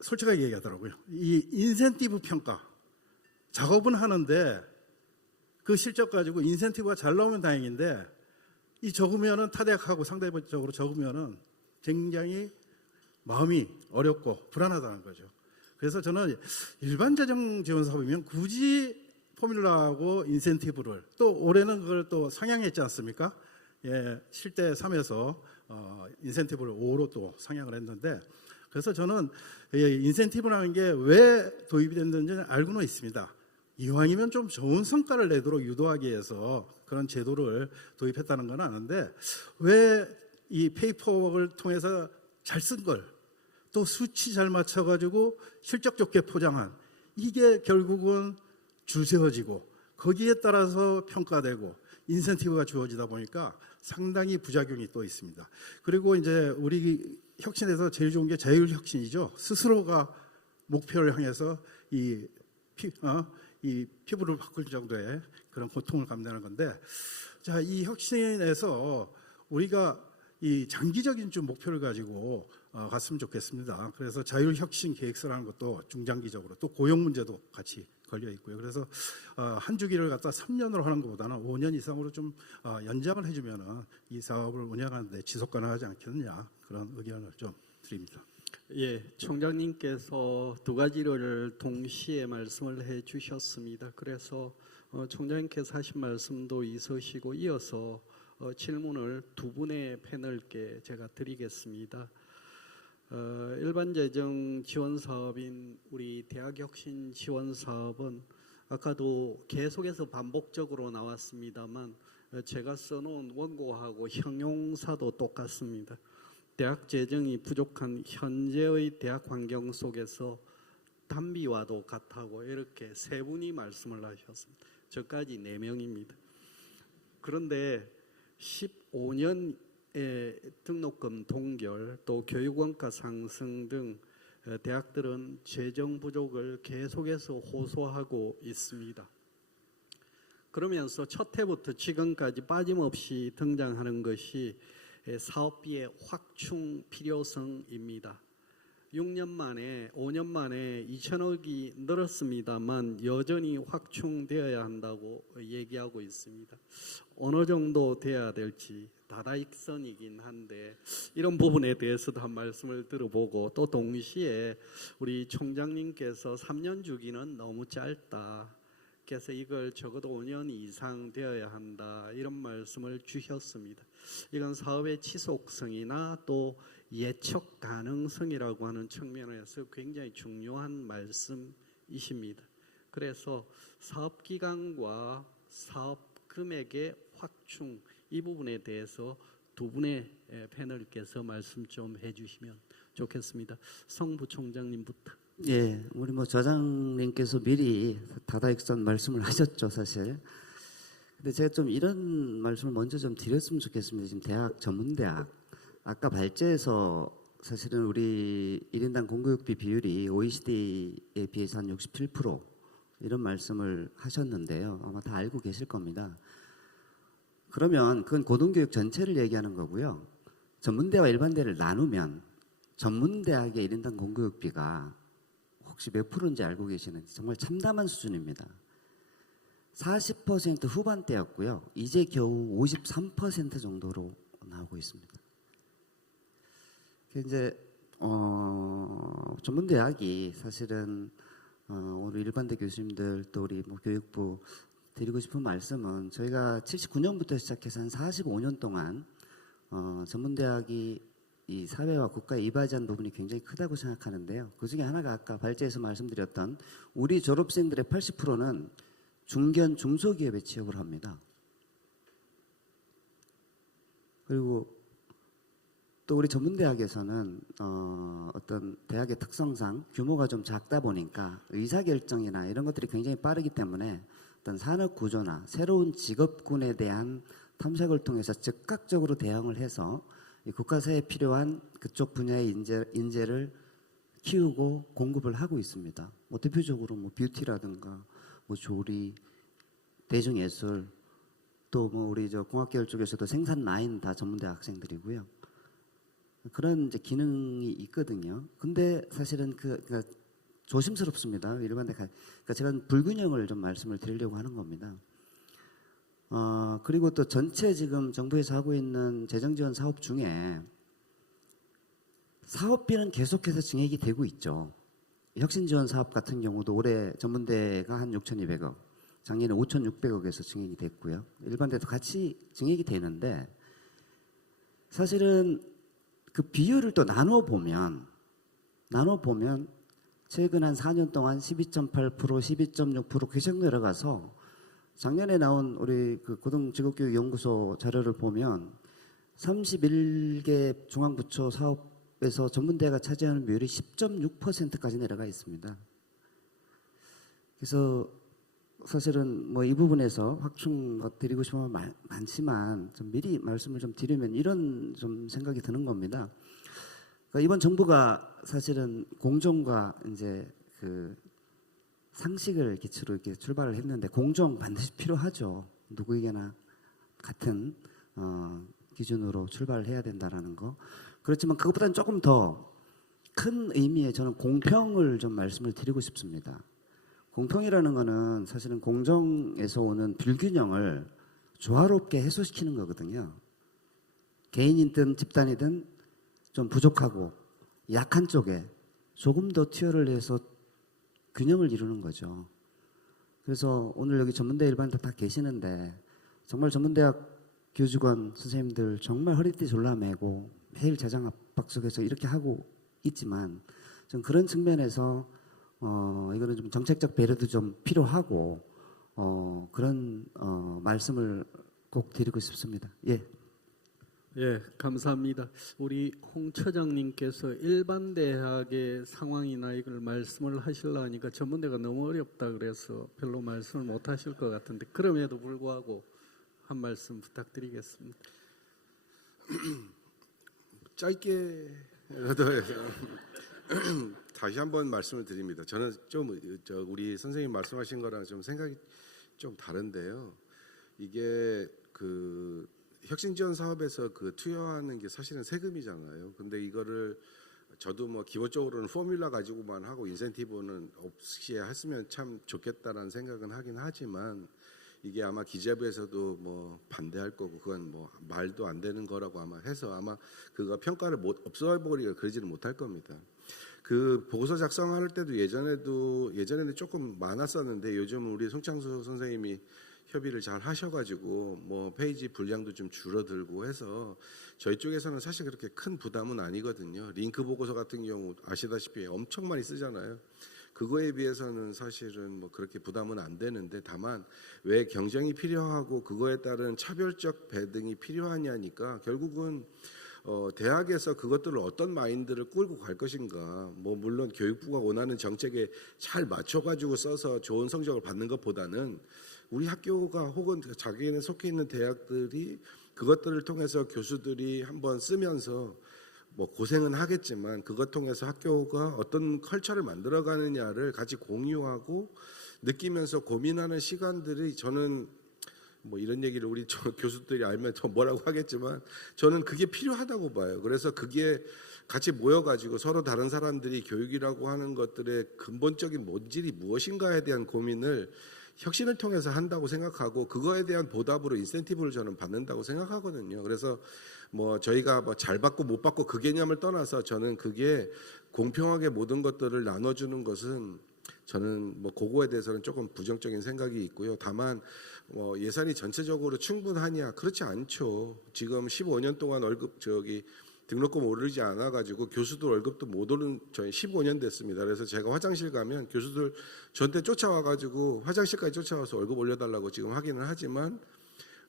솔직하게 얘기하더라고요. 이 인센티브 평가 작업은 하는데 그 실적 가지고 인센티브가 잘 나오면 다행인데 이 적으면은 타대학하고 상대적으로 적으면은 굉장히 마음이 어렵고 불안하다는 거죠. 그래서 저는 일반 재정 지원 사업이면 굳이 포뮬라하고 인센티브를 또 올해는 그걸 또 상향했지 않습니까? 예, 7대 3에서 인센티브를 5로 또 상향을 했는데 그래서 저는 인센티브라는 게 왜 도입이 됐는지는 알고는 있습니다. 이왕이면 좀 좋은 성과를 내도록 유도하기 위해서 그런 제도를 도입했다는 건 아는데 왜 이 페이퍼웍을 통해서 잘 쓴 걸 또 수치 잘 맞춰가지고 실적 좋게 포장한 이게 결국은 줄 세워지고 거기에 따라서 평가되고 인센티브가 주어지다 보니까 상당히 부작용이 또 있습니다. 그리고 이제 우리 혁신에서 제일 좋은 게 자율혁신이죠. 스스로가 목표를 향해서 이 피부를 바꿀 정도의 그런 고통을 감내하는 건데, 자, 이 혁신에서 우리가 이 장기적인 좀 목표를 가지고 갔으면 좋겠습니다. 그래서 자율혁신 계획서라는 것도 중장기적으로 또 고용 문제도 같이 걸려 있고요. 그래서 한 주기를 갖다 3년으로 하는 것보다는 5년 이상으로 좀 연장을 해주면은 이 사업을 운영하는데 지속 가능하지 않겠느냐 그런 의견을 좀 드립니다. 예, 총장님께서 두 가지를 동시에 말씀을 해주셨습니다. 그래서 총장님께서 하신 말씀도 있으시고 이어서 질문을 두 분의 패널께 제가 드리겠습니다. 일반재정 지원 사업인 우리 대학혁신 지원 사업은 아까도 계속해서 반복적으로 나왔습니다만 제가 써놓은 원고하고 형용사도 똑같습니다. 대학 재정이 부족한 현재의 대학 환경 속에서 단비와도 같다고 이렇게 세 분이 말씀을 하셨습니다. 저까지 4명입니다. 그런데 15년의 등록금 동결 또 교육원가 상승 등 대학들은 재정 부족을 계속해서 호소하고 있습니다. 그러면서 첫 해부터 지금까지 빠짐없이 등장하는 것이 사업비의 확충 필요성입니다. 6년 만에 5년 만에 2천억이 늘었습니다만 여전히 확충되어야 한다고 얘기하고 있습니다. 어느 정도 돼야 될지 다다익선이긴 한데 이런 부분에 대해서도 한 말씀을 들어보고 또 동시에 우리 총장님께서 3년 주기는 너무 짧다. 그래서 이걸 적어도 5년 이상 되어야 한다. 이런 말씀을 주셨습니다. 이건 사업의 지속성이나 또 예측 가능성이라고 하는 측면에서 굉장히 중요한 말씀이십니다. 그래서 사업 기간과 사업 금액의 확충 이 부분에 대해서 두 분의 패널께서 말씀 좀 해주시면 좋겠습니다. 성 부총장님부터. 예, 우리 뭐 저장님께서 미리 다다익선 말씀을 하셨죠, 사실. 근데 제가 좀 이런 말씀을 먼저 좀 드렸으면 좋겠습니다. 지금 대학 전문대학 아까 발제에서 사실은 우리 1인당 공교육비 비율이 OECD에 비해서 한 67% 이런 말씀을 하셨는데요. 아마 다 알고 계실 겁니다. 그러면 그건 고등교육 전체를 얘기하는 거고요. 전문대와 일반대를 나누면 전문대학의 1인당 공교육비가 혹시 몇 프로인지 알고 계시는지 정말 참담한 수준입니다. 40% 후반대였고요. 이제 겨우 53% 정도로 나오고 있습니다. 이제 전문대학이 사실은 오늘 일반대 교수님들 또 우리 뭐 교육부 드리고 싶은 말씀은 저희가 79년부터 시작해서 한 45년 동안 전문대학이 이 사회와 국가에 이바지한 부분이 굉장히 크다고 생각하는데요. 그 중에 하나가 아까 발제에서 말씀드렸던 우리 졸업생들의 80%는 중견 중소기업에 취업을 합니다. 그리고 또 우리 전문대학에서는 어떤 대학의 특성상 규모가 좀 작다 보니까 의사결정이나 이런 것들이 굉장히 빠르기 때문에 어떤 산업 구조나 새로운 직업군에 대한 탐색을 통해서 즉각적으로 대응을 해서 이 국가사회에 필요한 그쪽 분야의 인재를 키우고 공급을 하고 있습니다. 뭐 대표적으로 뭐 뷰티라든가 뭐 조리, 대중예술 또 뭐 우리 저 공학계열 쪽에서도 생산 라인 다 전문대 학생들이고요. 그런 이제 기능이 있거든요. 근데 사실은 그러니까 조심스럽습니다. 일반대 그러니까 제가 불균형을 좀 말씀을 드리려고 하는 겁니다. 그리고 또 전체 지금 정부에서 하고 있는 재정지원 사업 중에 사업비는 계속해서 증액이 되고 있죠. 혁신지원 사업 같은 경우도 올해 전문대가 한 6,200억, 작년에 5,600억에서 증액이 됐고요. 일반대도 같이 증액이 되는데 사실은 그 비율을 또 나눠 보면 최근 한 4년 동안 12.8%, 12.6% 그 정도 내려가서 작년에 나온 우리 그 고등직업교육연구소 자료를 보면 31개 중앙부처 사업에서 전문대가 차지하는 비율이 10.6%까지 내려가 있습니다. 그래서 사실은 뭐 이 부분에서 확충 드리고 싶은 건 많지만 좀 미리 말씀을 좀 드리면 이런 좀 생각이 드는 겁니다. 그러니까 이번 정부가 사실은 공정과 이제 그 상식을 기초로 이렇게 출발을 했는데 공정 반드시 필요하죠. 누구에게나 같은 기준으로 출발을 해야 된다라는 거. 그렇지만 그것보다는 조금 더 큰 의미의 저는 공평을 좀 말씀을 드리고 싶습니다. 공평이라는 거는 사실은 공정에서 오는 불균형을 조화롭게 해소시키는 거거든요. 개인이든 집단이든 좀 부족하고 약한 쪽에 조금 더 투여를 해서 균형을 이루는 거죠. 그래서 오늘 여기 전문대 일반대 다 계시는데 정말 전문대학 교직원 선생님들 정말 허리띠 졸라매고 매일 재정 압박 속에서 이렇게 하고 있지만 좀 그런 측면에서 이거는 좀 정책적 배려도 좀 필요하고 그런 말씀을 꼭 드리고 싶습니다. 예. 예, 감사합니다. 우리 홍 처장님께서 일반 대학의 상황이나 이걸 말씀을 하시려 하니까 전문대가 너무 어렵다 그래서 별로 말씀을 못 하실 것 같은데 그럼에도 불구하고 한 말씀 부탁드리겠습니다. 짧게 다시 한번 말씀을 드립니다. 저는 좀 우리 선생님 말씀하신 거랑 좀 생각이 좀 다른데요. 이게 그 혁신 지원 사업에서 그 투여하는 게 사실은 세금이잖아요. 근데 이거를 저도 뭐 기본적으로는 포뮬라 가지고만 하고 인센티브는 없이 했으면 참 좋겠다라는 생각은 하긴 하지만 이게 아마 기재부에서도 뭐 반대할 거고 그건 뭐 말도 안 되는 거라고 아마 해서 아마 그거 평가를 못 없애버리고 그러지는 못할 겁니다. 그 보고서 작성할 때도 예전에는 조금 많았었는데 요즘은 우리 송창수 선생님이 협의를 잘 하셔가지고 뭐 페이지 분량도 좀 줄어들고 해서 저희 쪽에서는 사실 그렇게 큰 부담은 아니거든요. 링크 보고서 같은 경우 아시다시피 엄청 많이 쓰잖아요. 그거에 비해서는 사실은 뭐 그렇게 부담은 안 되는데 다만 왜 경쟁이 필요하고 그거에 따른 차별적 배등이 필요하냐니까 결국은 대학에서 그것들을 어떤 마인드를 끌고 갈 것인가. 뭐 물론 교육부가 원하는 정책에 잘 맞춰가지고 써서 좋은 성적을 받는 것보다는 우리 학교가 혹은 자기네 속해 있는 대학들이 그것들을 통해서 교수들이 한번 쓰면서 뭐 고생은 하겠지만 그것 통해서 학교가 어떤 컬처를 만들어가느냐를 같이 공유하고 느끼면서 고민하는 시간들이 저는 뭐 이런 얘기를 우리 교수들이 알면 더 뭐라고 하겠지만 저는 그게 필요하다고 봐요. 그래서 그게 같이 모여가지고 서로 다른 사람들이 교육이라고 하는 것들의 근본적인 본질이 무엇인가에 대한 고민을 혁신을 통해서 한다고 생각하고 그거에 대한 보답으로 인센티브를 저는 받는다고 생각하거든요. 그래서 뭐 저희가 뭐 잘 받고 못 받고 그 개념을 떠나서 저는 그게 공평하게 모든 것들을 나눠주는 것은 저는 뭐 그거에 대해서는 조금 부정적인 생각이 있고요. 다만 뭐 예산이 전체적으로 충분하냐 그렇지 않죠. 지금 15년 동안 월급 등록금 오르지 않아 가지고 교수들 월급도 못 오른 저희 15년 됐습니다. 그래서 제가 화장실 가면 교수들 저한테 쫓아와 가지고 화장실까지 쫓아와서 월급 올려달라고 지금 하기는 하지만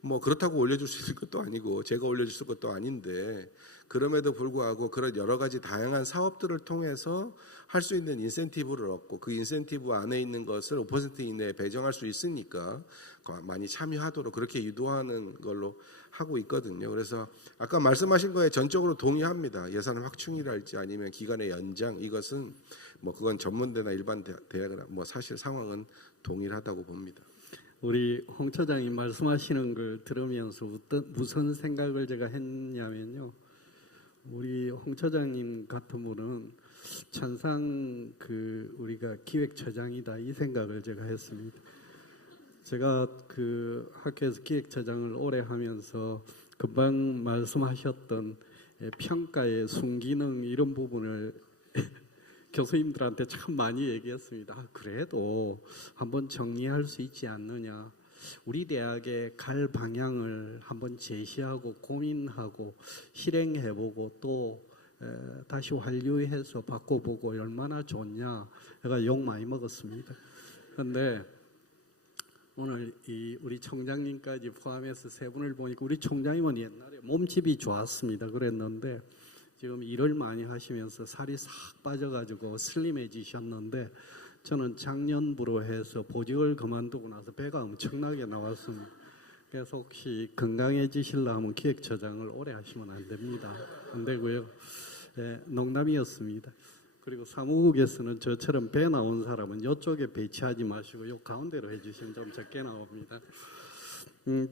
뭐 그렇다고 올려줄 수 있을 것도 아니고 제가 올려줄 것도 아닌데 그럼에도 불구하고 그런 여러 가지 다양한 사업들을 통해서 할 수 있는 인센티브를 얻고 그 인센티브 안에 있는 것을 5% 이내에 배정할 수 있으니까 많이 참여하도록 그렇게 유도하는 걸로 하고 있거든요. 그래서 아까 말씀하신 거에 전적으로 동의합니다. 예산 확충이랄지 아니면 기간의 연장 이것은 뭐 그건 전문대나 일반 대학이나 뭐 사실 상황은 동일하다고 봅니다. 우리 홍 처장이 말씀하시는 걸 들으면서 무슨 생각을 제가 했냐면요. 우리 홍 처장님 같은 분은 천상 우리가 기획처장이다 이 생각을 제가 했습니다. 제가 그 학교에서 기획처장을 오래 하면서 금방 말씀하셨던 평가의 순기능 이런 부분을 교수님들한테 참 많이 얘기했습니다. 그래도 한번 정리할 수 있지 않느냐. 우리 대학의 갈 방향을 한번 제시하고 고민하고 실행해보고 또 다시 완료해서 바꿔보고 얼마나 좋냐. 제가 욕 많이 먹었습니다. 그런데 오늘 우리 총장님까지 포함해서 세 분을 보니까 우리 총장님은 옛날에 몸집이 좋았습니다. 그랬는데 지금 일을 많이 하시면서 살이 싹 빠져가지고 슬림해지셨는데 저는 작년부로 해서 보직을 그만두고 나서 배가 엄청나게 나왔습니다. 그래서 혹시 건강해지시려면 기획처장을 오래 하시면 안 됩니다. 안 되고요. 농담이었습니다. 그리고 사무국에서는 저처럼 배 나온 사람은 이쪽에 배치하지 마시고 이 가운데로 해주시면 좀 적게 나옵니다.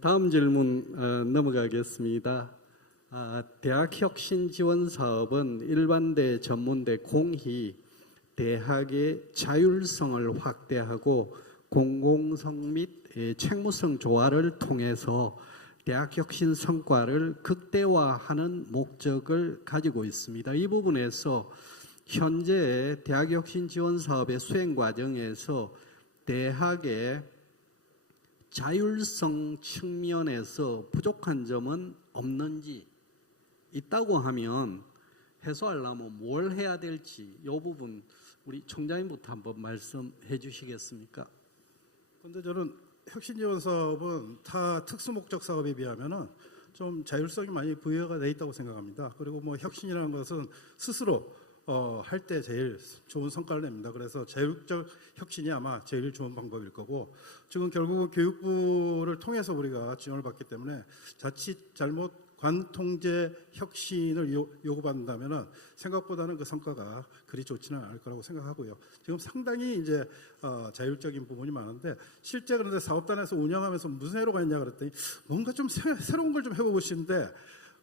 다음 질문 넘어가겠습니다. 대학혁신 지원 사업은 일반대, 전문대 공히 대학의 자율성을 확대하고 공공성 및 책무성 조화를 통해서 대학혁신 성과를 극대화하는 목적을 가지고 있습니다. 이 부분에서 현재 대학혁신 지원 사업의 수행 과정에서 대학의 자율성 측면에서 부족한 점은 없는지, 있다고 하면 해소하려면 뭘 해야 될지 이 부분 우리 총장님부터 한번 말씀해 주시겠습니까? 근데 저는 혁신지원 사업은 타 특수목적 사업에 비하면은 좀 자율성이 많이 부여가 돼 있다고 생각합니다. 그리고 뭐 혁신이라는 것은 스스로 할 때 제일 좋은 성과를 냅니다. 그래서 자율적 혁신이 아마 제일 좋은 방법일 거고, 지금 결국은 교육부를 통해서 우리가 지원을 받기 때문에 자칫 잘못 관통제 혁신을 요구받는다면은 생각보다는 그 성과가 그리 좋지는 않을 거라고 생각하고요. 지금 상당히 이제 자율적인 부분이 많은데, 실제 그런데 사업단에서 운영하면서 무슨 해로가 있냐 그랬더니 뭔가 좀 새로운 걸 좀 해보고 싶은데,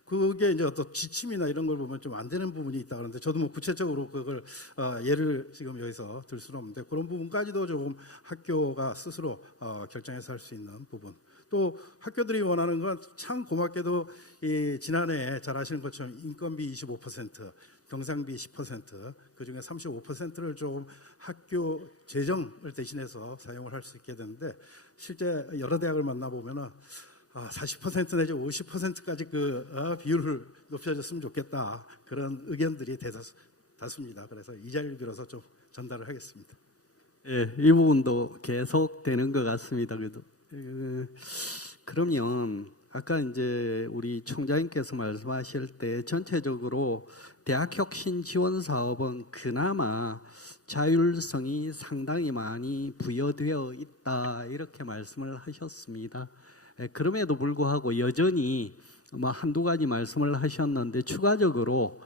그게 이제 어떤 지침이나 이런 걸 보면 좀 안 되는 부분이 있다 그러는데, 저도 뭐 구체적으로 그걸 예를 지금 여기서 들 수는 없는데, 그런 부분까지도 조금 학교가 스스로 결정해서 할 수 있는 부분. 또 학교들이 원하는 건 참 고맙게도 이 지난해 잘 아시는 것처럼 인건비 25%, 경상비 10%, 그중에 35%를 좀 학교 재정을 대신해서 사용을 할 수 있게 되는데, 실제 여러 대학을 만나보면은 40% 내지 50%까지 그 비율을 높여줬으면 좋겠다, 그런 의견들이 다수입니다. 그래서 이 자리를 빌어서 좀 전달을 하겠습니다. 예, 이 부분도 계속 되는 것 같습니다. 그래도 그러면 아까 이제 우리 총장님께서 말씀하실 때 전체적으로 대학혁신 지원 사업은 그나마 자율성이 상당히 많이 부여되어 있다, 이렇게 말씀을 하셨습니다. 그럼에도 불구하고 여전히 뭐 한두 가지 말씀을 하셨는데, 추가적으로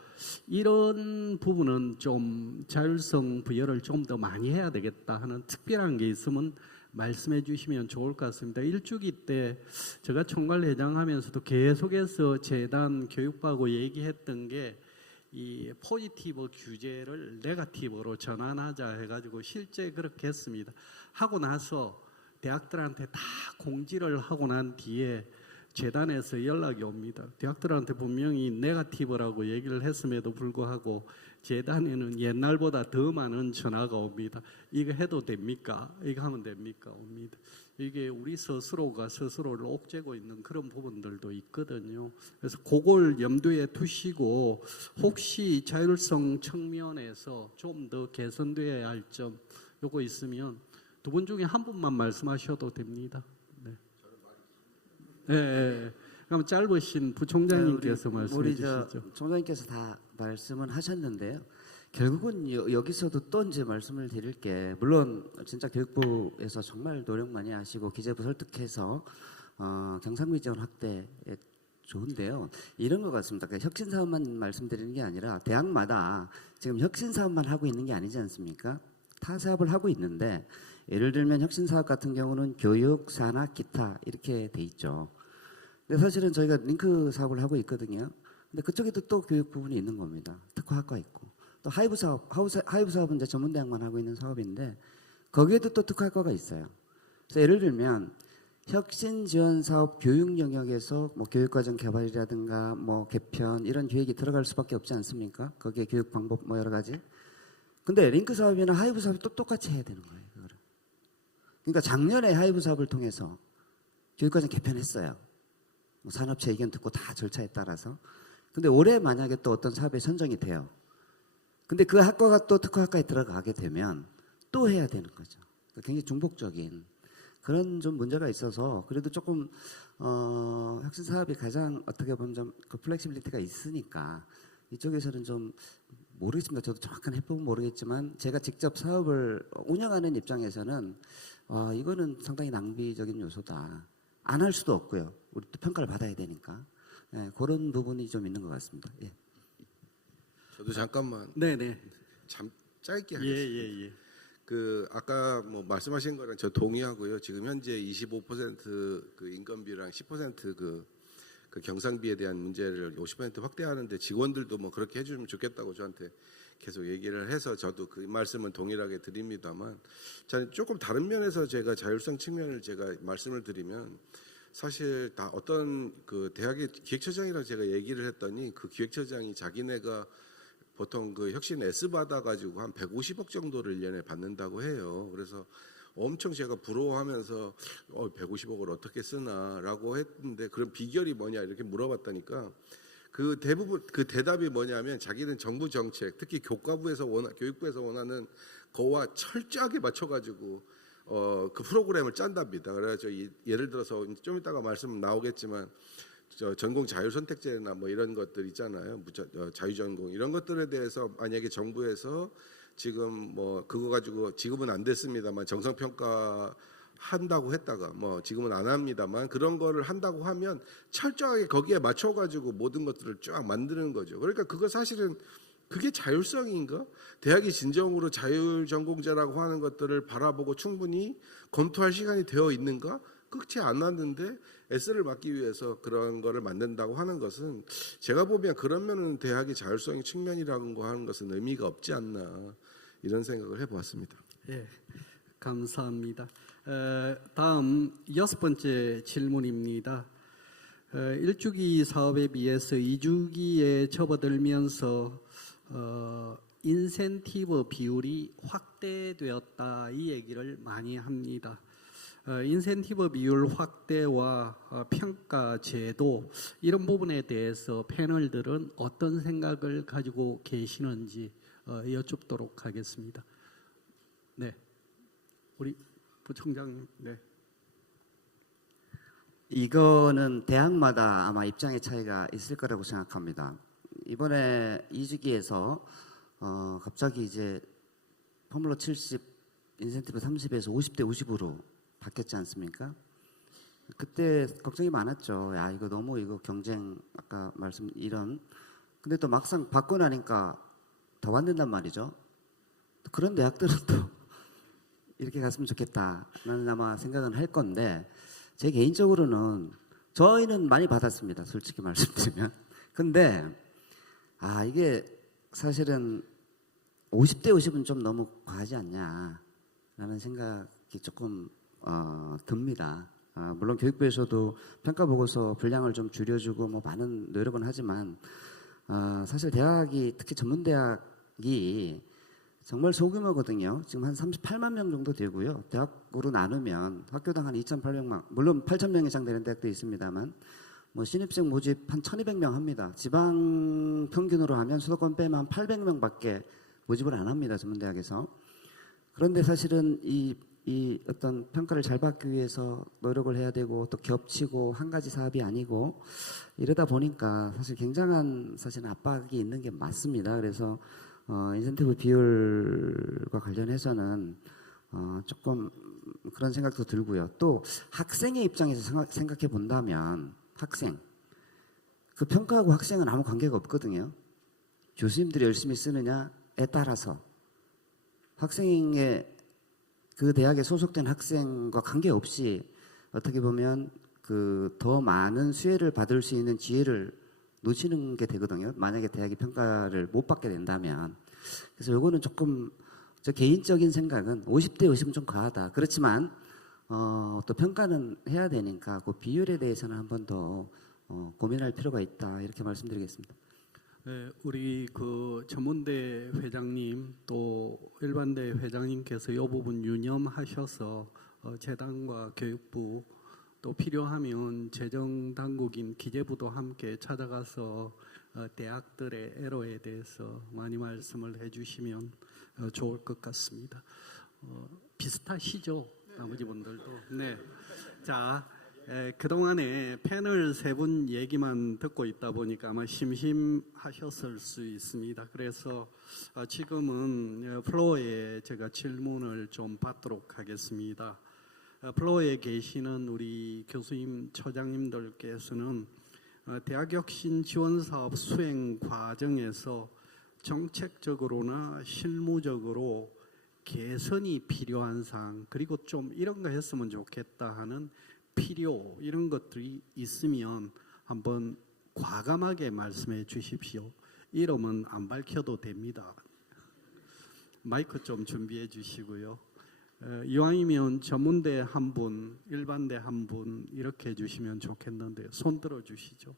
이런 부분은 좀 자율성 부여를 좀 더 많이 해야 되겠다 하는 특별한 게 있으면 말씀해 주시면 좋을 것 같습니다. 일주기 때 제가 총괄회장 하면서도 계속해서 재단 교육부하고 얘기했던 게, 이 포지티브 규제를 네거티브로 전환하자 해가지고 실제 그렇게 했습니다. 하고 나서 대학들한테 다 공지를 하고 난 뒤에 재단에서 연락이 옵니다. 대학들한테 분명히 네거티브라고 얘기를 했음에도 불구하고 재단에는 옛날보다 더 많은 전화가 옵니다. 이거 해도 됩니까? 이거 하면 됩니까? 옵니다. 이게 우리 스스로가 스스로를 옥죄고 있는 그런 부분들도 있거든요. 그래서 그걸 염두에 두시고, 혹시 자율성 측면에서 좀 더 개선되어야 할 점 요거 있으면 두 분 중에 한 분만 말씀하셔도 됩니다. 네. 네. 그럼 짧으신 부총장님께서 말씀해 주시죠. 총장님께서 다 말씀은 하셨는데요. 결국은 여기서도 또 이제 말씀을 드릴 게, 물론 진짜 교육부에서 정말 노력 많이 하시고 기재부 설득해서 경상비 지원 확대에 좋은데요. 이런 것 같습니다. 그러니까 혁신 사업만 말씀드리는 게 아니라 대학마다 지금 혁신 사업만 하고 있는 게 아니지 않습니까? 타 사업을 하고 있는데, 예를 들면 혁신 사업 같은 경우는 교육, 산학, 기타 이렇게 돼 있죠. 근데 사실은 저희가 링크 사업을 하고 있거든요. 근데 그쪽에도 또 교육 부분이 있는 겁니다. 특화학과 있고, 또 하이브 사업은 이제 전문대학만 하고 있는 사업인데, 거기에도 또 특화학과가 있어요. 그래서 예를 들면 혁신 지원 사업 교육 영역에서 뭐 교육과정 개발이라든가 뭐 개편 이런 계획이 들어갈 수밖에 없지 않습니까? 거기에 교육 방법 뭐 여러 가지. 근데 링크 사업이나 하이브 사업이 또 똑같이 해야 되는 거예요. 그거를. 그러니까 작년에 하이브 사업을 통해서 교육과정 개편했어요. 뭐 산업체 의견 듣고 다 절차에 따라서. 근데 올해 만약에 또 어떤 사업이 선정이 돼요. 근데 그 학과가 또 특화학과에 들어가게 되면 또 해야 되는 거죠. 굉장히 중복적인 그런 좀 문제가 있어서, 그래도 조금 혁신 사업이 가장 어떻게 보면 좀 그 플렉시빌리티가 있으니까 이쪽에서는 좀 모르겠습니다. 저도 정확한 해법은 모르겠지만, 제가 직접 사업을 운영하는 입장에서는 이거는 상당히 낭비적인 요소다. 안 할 수도 없고요. 우리 또 평가를 받아야 되니까. 네, 그런 부분이 좀 있는 것 같습니다. 예. 저도 잠깐만 네네. 참 짧게 하겠습니다. 예. 그 아까 뭐 말씀하신 거랑 저 동의하고요. 지금 현재 25% 인건비랑 10% 그 경상비에 대한 문제를 50% 확대하는데, 직원들도 뭐 그렇게 해주면 좋겠다고 저한테 계속 얘기를 해서 저도 그 말씀은 동일하게 드립니다만, 저는 조금 다른 면에서 제가 자율성 측면을 제가 말씀을 드리면, 사실 다 어떤 그 대학의 기획처장이랑 제가 얘기를 했더니, 그 기획처장이 자기네가 보통 그 혁신 S 받아가지고 한 150억 정도를 1년에 받는다고 해요. 그래서 엄청 제가 부러워하면서 150억을 어떻게 쓰나라고 했는데 그런 비결이 뭐냐 이렇게 물어봤다니까 그 대부분 그 대답이 뭐냐면 자기는 정부 정책 특히 교육부에서 원하는 거와 철저하게 맞춰가지고 그 프로그램을 짠답니다. 그래서 예를 들어서 좀 이따가 말씀 나오겠지만 전공 자율 선택제나 뭐 이런 것들 있잖아요. 자유전공 이런 것들에 대해서 만약에 정부에서 지금 뭐 그거 가지고 지금은 안 됐습니다만 정성평가 한다고 했다가 뭐 지금은 안 합니다만 그런 거를 한다고 하면 철저하게 거기에 맞춰 가지고 모든 것들을 쫙 만드는 거죠. 그러니까 그거 사실은 그게 자율성인가? 대학이 진정으로 자율전공제라고 하는 것들을 바라보고 충분히 검토할 시간이 되어 있는가? 그렇지 않았는데 S를 막기 위해서 그런 거를 만든다고 하는 것은 제가 보면 그러면은 대학의 자율성의 측면이라는 거 하는 것은 의미가 없지 않나 이런 생각을 해보았습니다. 예, 감사합니다. 다음 6번째 질문입니다. 1주기 사업에 비해서 2주기에 접어들면서 인센티브 비율이 확대되었다 이 얘기를 많이 합니다. 인센티브 비율 확대와 평가 제도 이런 부분에 대해서 패널들은 어떤 생각을 가지고 계시는지 여쭙도록 하겠습니다. 네, 우리 부총장. 네. 이거는 대학마다 아마 입장의 차이가 있을 거라고 생각합니다. 이번에 2주기에서 갑자기 이제 포뮬러 70 인센티브 30에서 50대 50으로 바뀌었지 않습니까? 그때 걱정이 많았죠. 야, 이거 너무 이거 경쟁 아까 말씀 이런. 근데 또 막상 받고 나니까 더 받는단 말이죠. 그런 대학들은 또 이렇게 갔으면 좋겠다라는 아마 생각은 할 건데 제 개인적으로는 저희는 많이 받았습니다. 솔직히 말씀드리면. 근데 이게 사실은 50대 50은 좀 너무 과하지 않냐라는 생각이 조금 듭니다. 물론 교육부에서도 평가 보고서 분량을 좀 줄여주고 뭐 많은 노력은 하지만 사실 대학이 특히 전문대학이 정말 소규모거든요. 지금 한 38만 명 정도 되고요. 대학으로 나누면 학교당 한 2,800명, 물론 8,000명 이상 되는 대학도 있습니다만 뭐 신입생 모집 한 1,200명 합니다. 지방 평균으로 하면 수도권 빼면 한 800명밖에 모집을 안 합니다. 전문대학에서. 그런데 사실은 이 어떤 평가를 잘 받기 위해서 노력을 해야 되고 또 겹치고 한 가지 사업이 아니고 이러다 보니까 사실 굉장한 사실 압박이 있는 게 맞습니다. 그래서 인센티브 비율과 관련해서는 조금 그런 생각도 들고요. 또 학생의 입장에서 생각해 본다면 학생 그 평가하고 학생은 아무 관계가 없거든요. 교수님들이 열심히 쓰느냐에 따라서 학생의 그 대학에 소속된 학생과 관계없이 어떻게 보면 그 더 많은 수혜를 받을 수 있는 기회를 놓치는 게 되거든요. 만약에 대학이 평가를 못 받게 된다면. 그래서 요거는 조금 저 개인적인 생각은 50대 50은 좀 과하다. 그렇지만 또 평가는 해야 되니까 그 비율에 대해서는 한 번 더 고민할 필요가 있다. 이렇게 말씀드리겠습니다. 네, 우리 그 전문대 회장님 또 일반대 회장님께서 이 부분 유념하셔서 재단과 교육부 또 필요하면 재정당국인 기재부도 함께 찾아가서 대학들의 애로에 대해서 많이 말씀을 해주시면 좋을 것 같습니다. 비슷하시죠? 나머지 분들도. 네. 자, 그동안에 패널 세 분 얘기만 듣고 있다 보니까 아마 심심하셨을 수 있습니다. 그래서 지금은 플로어에 제가 질문을 좀 받도록 하겠습니다. 플로어에 계시는 우리 교수님, 처장님들께서는 대학혁신 지원사업 수행 과정에서 정책적으로나 실무적으로 개선이 필요한 사항 그리고 좀 이런 거 했으면 좋겠다 하는 필요 이런 것들이 있으면 한번 과감하게 말씀해 주십시오. 이름은 안 밝혀도 됩니다. 마이크 좀 준비해 주시고요. 이왕이면 전문대 한 분, 일반대 한 분 이렇게 해주시면 좋겠는데요. 손 들어 주시죠.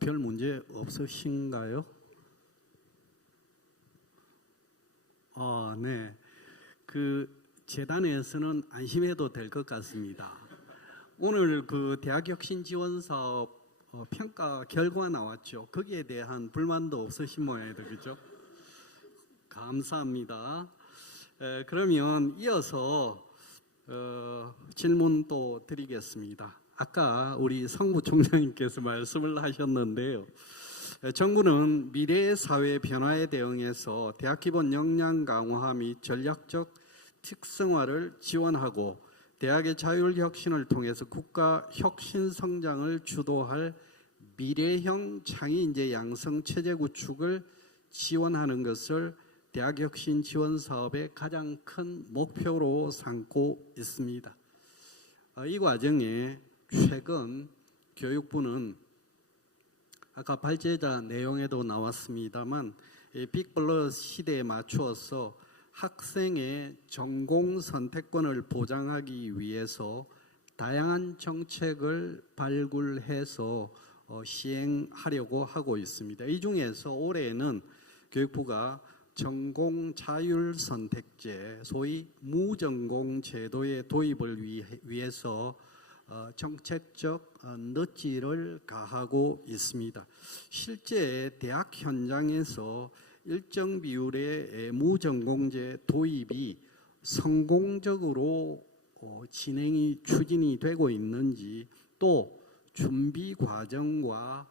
별 문제 없으신가요? 네. 그 재단에서는 안심해도 될 것 같습니다. 오늘 그 대학혁신지원사업 평가 결과 나왔죠. 거기에 대한 불만도 없으신 모양이다, 그죠? 감사합니다. 그러면 이어서 질문 또 드리겠습니다. 아까 우리 성부총장님께서 말씀을 하셨는데요. 정부는 미래의 사회 변화에 대응해서 대학 기본 역량 강화 및 전략적 특성화를 지원하고 대학의 자율 혁신을 통해서 국가 혁신 성장을 주도할 미래형 창의인재 양성 체제 구축을 지원하는 것을 대학혁신 지원 사업의 가장 큰 목표로 삼고 있습니다. 이 과정에 최근 교육부는 아까 발제자 내용에도 나왔습니다만 빅플러스 시대에 맞추어서 학생의 전공 선택권을 보장하기 위해서 다양한 정책을 발굴해서 시행하려고 하고 있습니다. 이 중에서 올해는 교육부가 전공 자율 선택제, 소위 무전공 제도의 도입을 위해서 정책적 너지를 가하고 있습니다. 실제 대학 현장에서 일정 비율의 무전공제 도입이 성공적으로 추진이 되고 있는지, 또 준비 과정과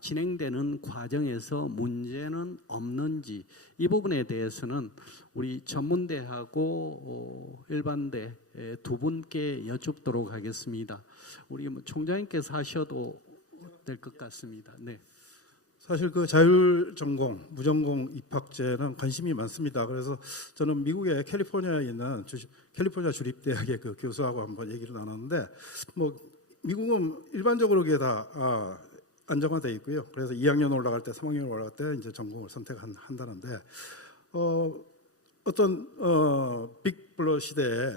진행되는 과정에서 문제는 없는지, 이 부분에 대해서는 우리 전문대하고 일반대 두 분께 여쭙도록 하겠습니다. 우리 총장님께서 하셔도 될 것 같습니다. 네. 사실 그 자율전공, 무전공 입학제는 관심이 많습니다. 그래서 저는 미국의 캘리포니아에 있는 캘리포니아 주립대학의 그 교수하고 한번 얘기를 나눴는데, 뭐 미국은 일반적으로 그게 다 안정화되어 있고요. 그래서 2학년 올라갈 때, 3학년 올라갈 때 이제 전공을 선택한다는데, 어떤 빅블러 시대에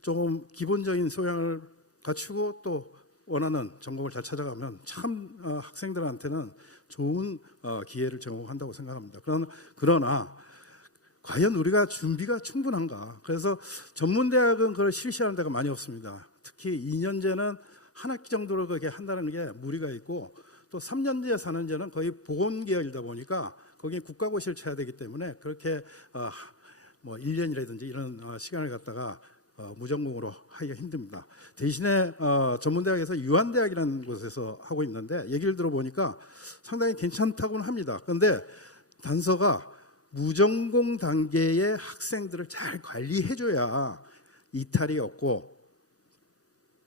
조금 기본적인 소양을 갖추고 또 원하는 전공을 잘 찾아가면 참 학생들한테는 좋은 기회를 제공한다고 생각합니다. 그러나 과연 우리가 준비가 충분한가? 그래서 전문대학은 그걸 실시하는 데가 많이 없습니다. 특히 2년제는 한 학기 정도로 그렇게 한다는 게 무리가 있고, 또 3년제, 4년제는 거의 보건계열이다 보니까 거기에 국가고시를 쳐야 되기 때문에 그렇게 뭐 1년이라든지 이런 시간을 갖다가 무전공으로 하기가 힘듭니다. 대신에 전문대학에서 유한대학이라는 곳에서 하고 있는데 얘기를 들어보니까 상당히 괜찮다고는 합니다. 그런데 단서가 무전공 단계의 학생들을 잘 관리해줘야 이탈이 없고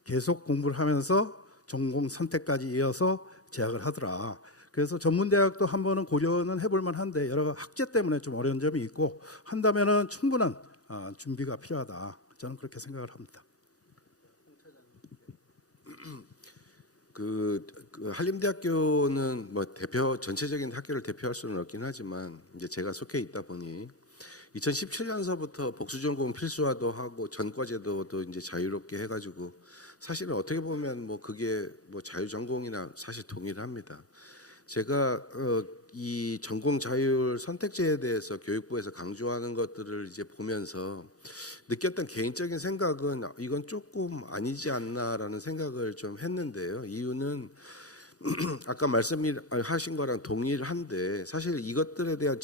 계속 공부를 하면서 전공 선택까지 이어서 재학을 하더라. 그래서 전문대학도 한 번은 고려는 해볼 만한데 여러 학제 때문에 좀 어려운 점이 있고, 한다면은 충분한 준비가 필요하다. 저는 그렇게 생각을 합니다. 그 한림대학교는 뭐 전체적인 학교를 대표할 수는 없긴 하지만 이제 제가 속해 있다 보니 2017년서부터 복수전공 필수화도 하고 전과제도도 이제 자유롭게 해가지고 사실은 어떻게 보면 뭐 그게 뭐 자유전공이나 사실 동일합니다. 제가 이 전공 자율 선택제에 대해서 교육부에서 강조하는 것들을 이제 보면서 느꼈던 개인적인 생각은 이건 조금 아니지 않나라는 생각을 좀 했는데요. 이유는 아까 말씀하신 거랑 동일한데 사실 이것들에 대한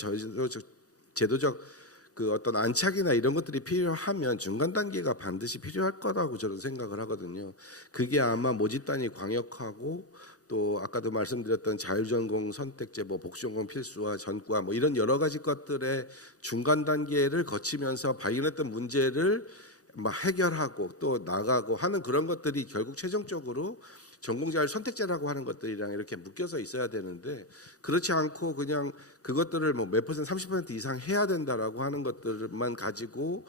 제도적 그 어떤 안착이나 이런 것들이 필요하면 중간 단계가 반드시 필요할 거라고 저는 생각을 하거든요. 그게 아마 모집단이 광역하고 또 아까도 말씀드렸던 자율전공 선택제, 뭐 복수전공 필수화, 전과 뭐 이런 여러 가지 것들의 중간 단계를 거치면서 발견했던 문제를 막 해결하고 또 나가고 하는 그런 것들이 결국 최종적으로 전공자율 선택제라고 하는 것들이랑 이렇게 묶여서 있어야 되는데, 그렇지 않고 그냥 그것들을 뭐 몇 퍼센트 30% 이상 해야 된다라고 하는 것들만 가지고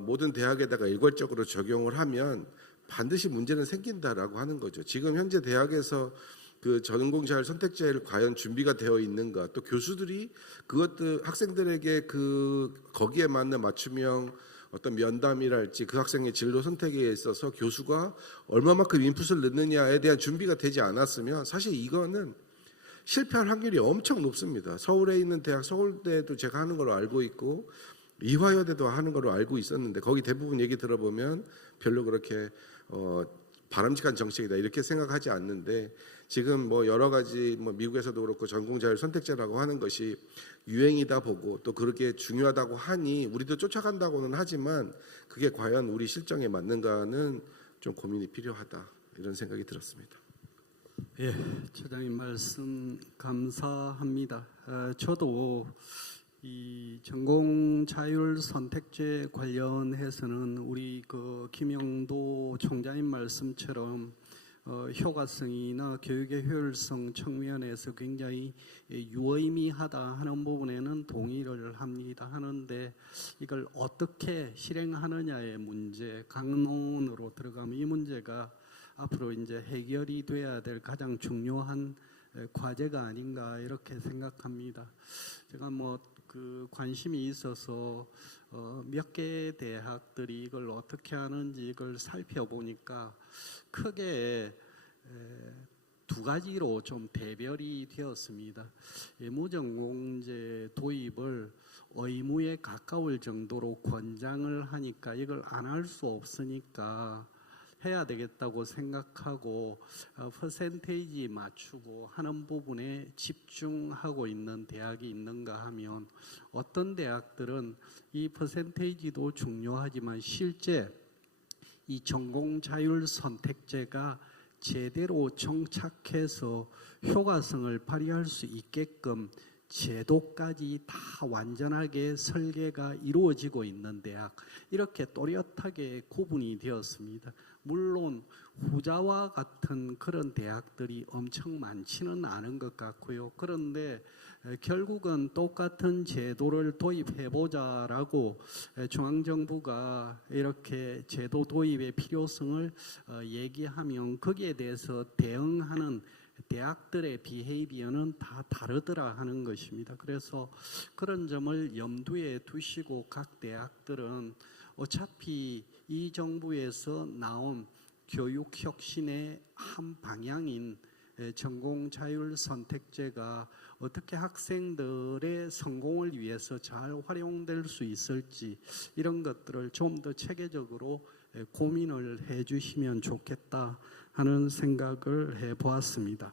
모든 대학에다가 일괄적으로 적용을 하면 반드시 문제는 생긴다라고 하는 거죠. 지금 현재 대학에서 그 전공자율 선택제를 과연 준비가 되어 있는가, 또 교수들이 그것들 학생들에게 거기에 맞는 맞춤형 어떤 면담이랄지 그 학생의 진로 선택에 있어서 교수가 얼마만큼 인풋을 넣느냐에 대한 준비가 되지 않았으면 사실 이거는 실패할 확률이 엄청 높습니다. 서울에 있는 대학 서울대도 제가 하는 걸로 알고 있고, 이화여대도 하는 걸로 알고 있었는데 거기 대부분 얘기 들어보면 별로 그렇게 바람직한 정책이다 이렇게 생각하지 않는데 지금 뭐 여러 가지 뭐 미국에서도 그렇고 전공자율 선택제라고 하는 것이 유행이다 보고 또 그렇게 중요하다고 하니 우리도 쫓아간다고는 하지만 그게 과연 우리 실정에 맞는가는 좀 고민이 필요하다 이런 생각이 들었습니다. 예, 처장님 말씀 감사합니다. 저도 이 전공 자율 선택제 관련해서는 우리 그 김영도 총장님 말씀처럼 효과성이나 교육의 효율성 측면에서 굉장히 유의미하다 하는 부분에는 동의를 합니다. 하는데 이걸 어떻게 실행하느냐의 문제, 강론으로 들어가면 이 문제가 앞으로 이제 해결이 돼야 될 가장 중요한 과제가 아닌가 이렇게 생각합니다. 제가 뭐 그 관심이 있어서 몇 개의 대학들이 이걸 어떻게 하는지 이걸 살펴보니까 크게 두 가지로 좀 대별이 되었습니다. 예무전공제 도입을 의무에 가까울 정도로 권장을 하니까 이걸 안 할 수 없으니까 해야 되겠다고 생각하고 퍼센테이지 맞추고 하는 부분에 집중하고 있는 대학이 있는가 하면 어떤 대학들은 이 퍼센테이지도 중요하지만 실제 이 전공 자율 선택제가 제대로 정착해서 효과성을 발휘할 수 있게끔 제도까지 다 완전하게 설계가 이루어지고 있는 대학 이렇게 또렷하게 구분이 되었습니다. 물론 후자와 같은 그런 대학들이 엄청 많지는 않은 것 같고요. 그런데 결국은 똑같은 제도를 도입해보자라고 중앙정부가 이렇게 제도 도입의 필요성을 얘기하면 거기에 대해서 대응하는 대학들의 비헤이비어는 다 다르더라 하는 것입니다. 그래서 그런 점을 염두에 두시고 각 대학들은 어차피 이 정부에서 나온 교육 혁신의 한 방향인 전공 자율 선택제가 어떻게 학생들의 성공을 위해서 잘 활용될 수 있을지 이런 것들을 좀 더 체계적으로 고민을 해 주시면 좋겠다 하는 생각을 해 보았습니다.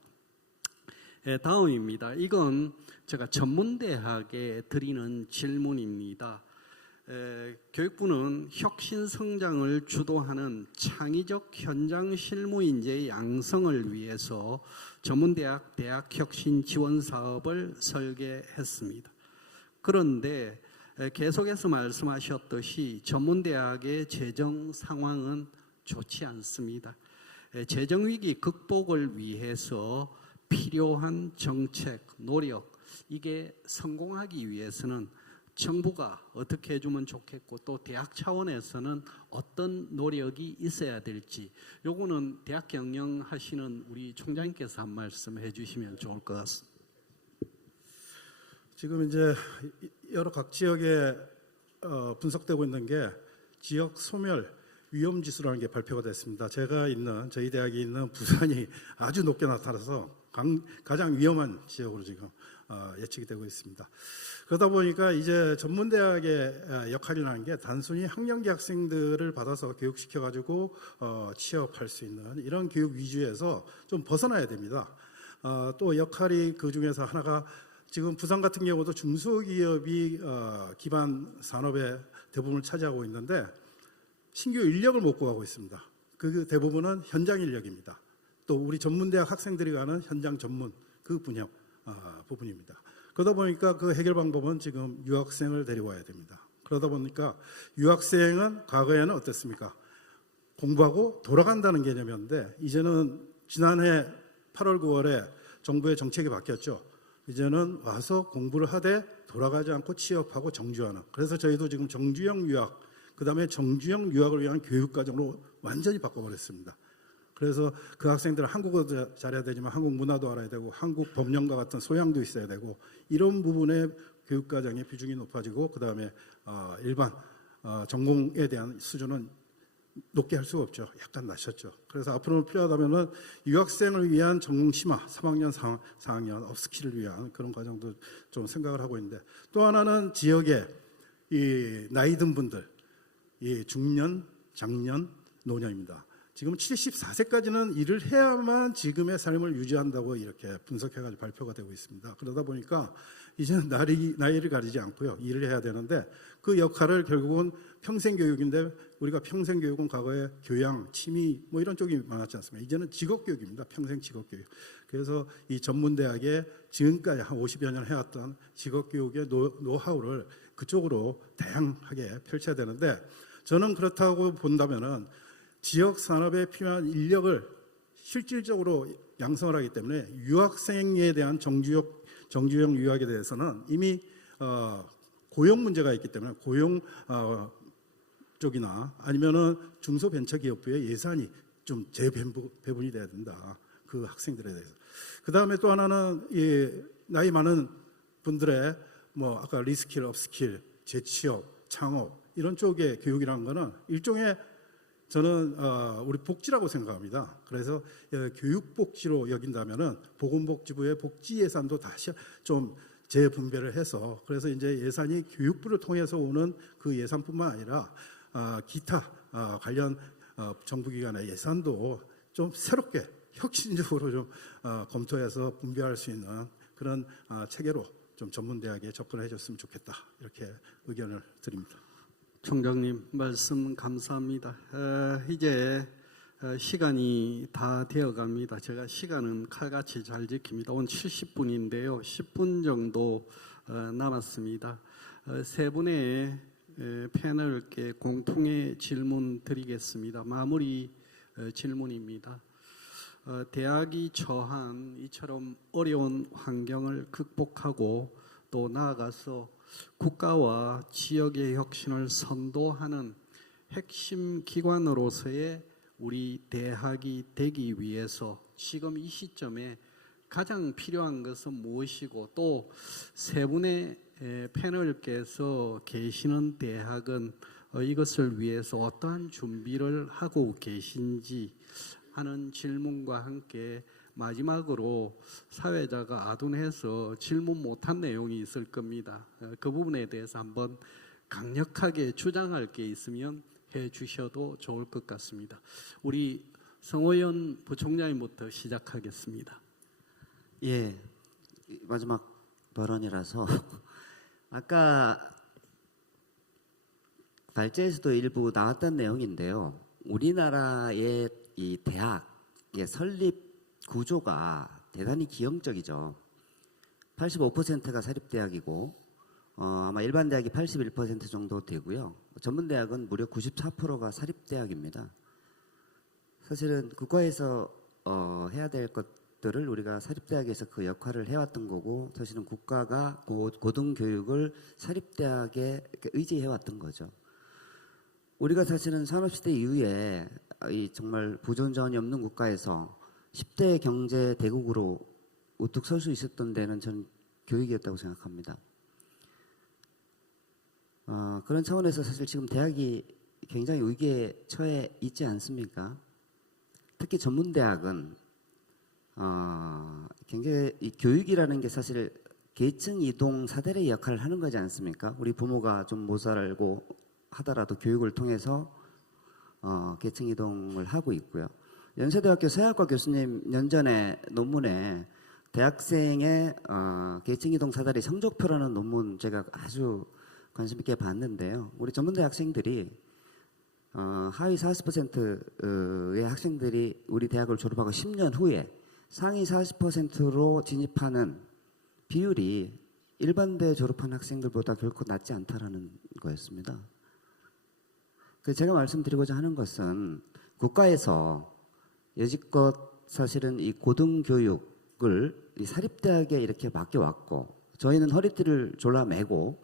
다음입니다. 이건 제가 전문대학에 드리는 질문입니다. 교육부는 혁신 성장을 주도하는 창의적 현장 실무 인재 양성을 위해서 전문대학 대학 혁신 지원 사업을 설계했습니다. 그런데 계속해서 말씀하셨듯이 전문대학의 재정 상황은 좋지 않습니다. 재정위기 극복을 위해서 필요한 정책, 노력 이게 성공하기 위해서는 정부가 어떻게 해주면 좋겠고 또 대학 차원에서는 어떤 노력이 있어야 될지 요거는 대학 경영하시는 우리 총장님께서 한 말씀 해주시면 좋을 것 같습니다. 지금 이제 여러 각 지역에 분석되고 있는 게 지역 소멸 위험 지수라는 게 발표가 됐습니다. 제가 있는 저희 대학이 있는 부산이 아주 높게 나타나서 가장 위험한 지역으로 지금 예측이 되고 있습니다. 그러다 보니까 이제 전문대학의 역할이라는 게 단순히 학령기 학생들을 받아서 교육시켜가지고 취업할 수 있는 이런 교육 위주에서 좀 벗어나야 됩니다. 또 역할이 그 중에서 하나가 지금 부산 같은 경우도 중소기업이 기반 산업의 대부분을 차지하고 있는데 신규 인력을 못 구하고 있습니다. 그 대부분은 현장 인력입니다. 또 우리 전문대학 학생들이 가는 현장 전문 그 분야 부분입니다. 그러다 보니까 그 해결 방법은 지금 유학생을 데려와야 됩니다. 그러다 보니까 유학생은 과거에는 어땠습니까? 공부하고 돌아간다는 개념이었는데 이제는 지난해 8월 9월에 정부의 정책이 바뀌었죠. 이제는 와서 공부를 하되 돌아가지 않고 취업하고 정주하는. 그래서 저희도 지금 정주형 유학, 그 다음에 정주형 유학을 위한 교육과정으로 완전히 바꿔버렸습니다. 그래서 그 학생들은 한국어도 잘해야 되지만 한국 문화도 알아야 되고 한국 법령과 같은 소양도 있어야 되고 이런 부분의 교육과정의 비중이 높아지고 그 다음에 일반 전공에 대한 수준은 높게 할 수가 없죠. 약간 낮췄죠. 그래서 앞으로 필요하다면은 유학생을 위한 전공 심화 3학년, 4학년 업스킬을 위한 그런 과정도 좀 생각을 하고 있는데 또 하나는 지역에 이 나이 든 분들, 이 중년, 장년, 노년입니다. 지금 74세까지는 일을 해야만 지금의 삶을 유지한다고 이렇게 분석해가지고 발표가 되고 있습니다. 그러다 보니까 이제는 나이를 가리지 않고요, 일을 해야 되는데 그 역할을 결국은 평생교육인데 우리가 평생교육은 과거에 교양, 취미 뭐 이런 쪽이 많았지 않습니까? 이제는 직업교육입니다. 평생 직업교육. 그래서 이 전문대학에 지금까지 한 50여 년 해왔던 직업교육의 노하우를 그쪽으로 다양하게 펼쳐야 되는데 저는 그렇다고 본다면은 지역 산업에 필요한 인력을 실질적으로 양성을 하기 때문에 유학생에 대한 정주영 유학에 대해서는 이미 고용 문제가 있기 때문에 고용 쪽이나 아니면은 중소벤처기업부의 예산이 좀 재배분이 돼야 된다. 그 학생들에 대해서. 그 다음에 또 하나는 이 나이 많은 분들의 뭐 아까 리스킬, 업스킬, 재취업, 창업 이런 쪽의 교육이라는 거는 일종의 저는 우리 복지라고 생각합니다. 그래서 교육복지로 여긴다면은 보건복지부의 복지 예산도 다시 좀 재분배를 해서 그래서 이제 예산이 교육부를 통해서 오는 그 예산뿐만 아니라 기타 관련 정부기관의 예산도 좀 새롭게 혁신적으로 좀 검토해서 분배할 수 있는 그런 체계로 좀 전문대학에 접근해 줬으면 좋겠다 이렇게 의견을 드립니다. 총장님 말씀 감사합니다. 이제 시간이 다 되어갑니다. 제가 시간은 칼같이 잘 지킵니다. 오늘 70분인데요. 10분 정도 남았습니다. 세 분의 패널께 공통의 질문 드리겠습니다. 마무리 질문입니다. 대학이 처한 이처럼 어려운 환경을 극복하고 또 나아가서 국가와 지역의 혁신을 선도하는 핵심 기관으로서의 우리 대학이 되기 위해서 지금 이 시점에 가장 필요한 것은 무엇이고 또 세 분의 패널께서 계시는 대학은 이것을 위해서 어떠한 준비를 하고 계신지 하는 질문과 함께 마지막으로 사회자가 아둔해서 질문 못한 내용이 있을 겁니다. 그 부분에 대해서 한번 강력하게 주장할 게 있으면 해 주셔도 좋을 것 같습니다. 우리 성호연 부총장님부터 시작하겠습니다. 예, 마지막 발언이라서 아까 발제에서도 일부 나왔던 내용인데요. 우리나라의 이 대학의 설립 구조가 대단히 기형적이죠. 85%가 사립대학이고 아마 일반 대학이 81% 정도 되고요. 전문대학은 무려 94%가 사립대학입니다. 사실은 국가에서 해야 될 것들을 우리가 사립대학에서 그 역할을 해왔던 거고 사실은 국가가 고등교육을 사립대학에 의지해왔던 거죠. 우리가 사실은 산업시대 이후에 이 정말 부존전이 없는 국가에서 10대 경제 대국으로 우뚝 설 수 있었던 데는 저는 교육이었다고 생각합니다. 그런 차원에서 사실 지금 대학이 굉장히 위기에 처해 있지 않습니까? 특히 전문대학은 굉장히 이 교육이라는 게 사실 계층 이동 사대의 역할을 하는 거지 않습니까? 우리 부모가 좀 못 살고 하더라도 교육을 통해서 계층 이동을 하고 있고요. 연세대학교 서양학과 교수님 연전의 논문에 대학생의 계층 이동 사다리 성적표라는 논문 제가 아주 관심 있게 봤는데요. 우리 전문대 학생들이 하위 40%의 학생들이 우리 대학을 졸업하고 10년 후에 상위 40%로 진입하는 비율이 일반대 졸업한 학생들보다 결코 낮지 않다라는 거였습니다. 제가 말씀드리고자 하는 것은 국가에서 여지껏 사실은 이 고등교육을 이 사립대학에 이렇게 맡겨왔고 저희는 허리띠를 졸라매고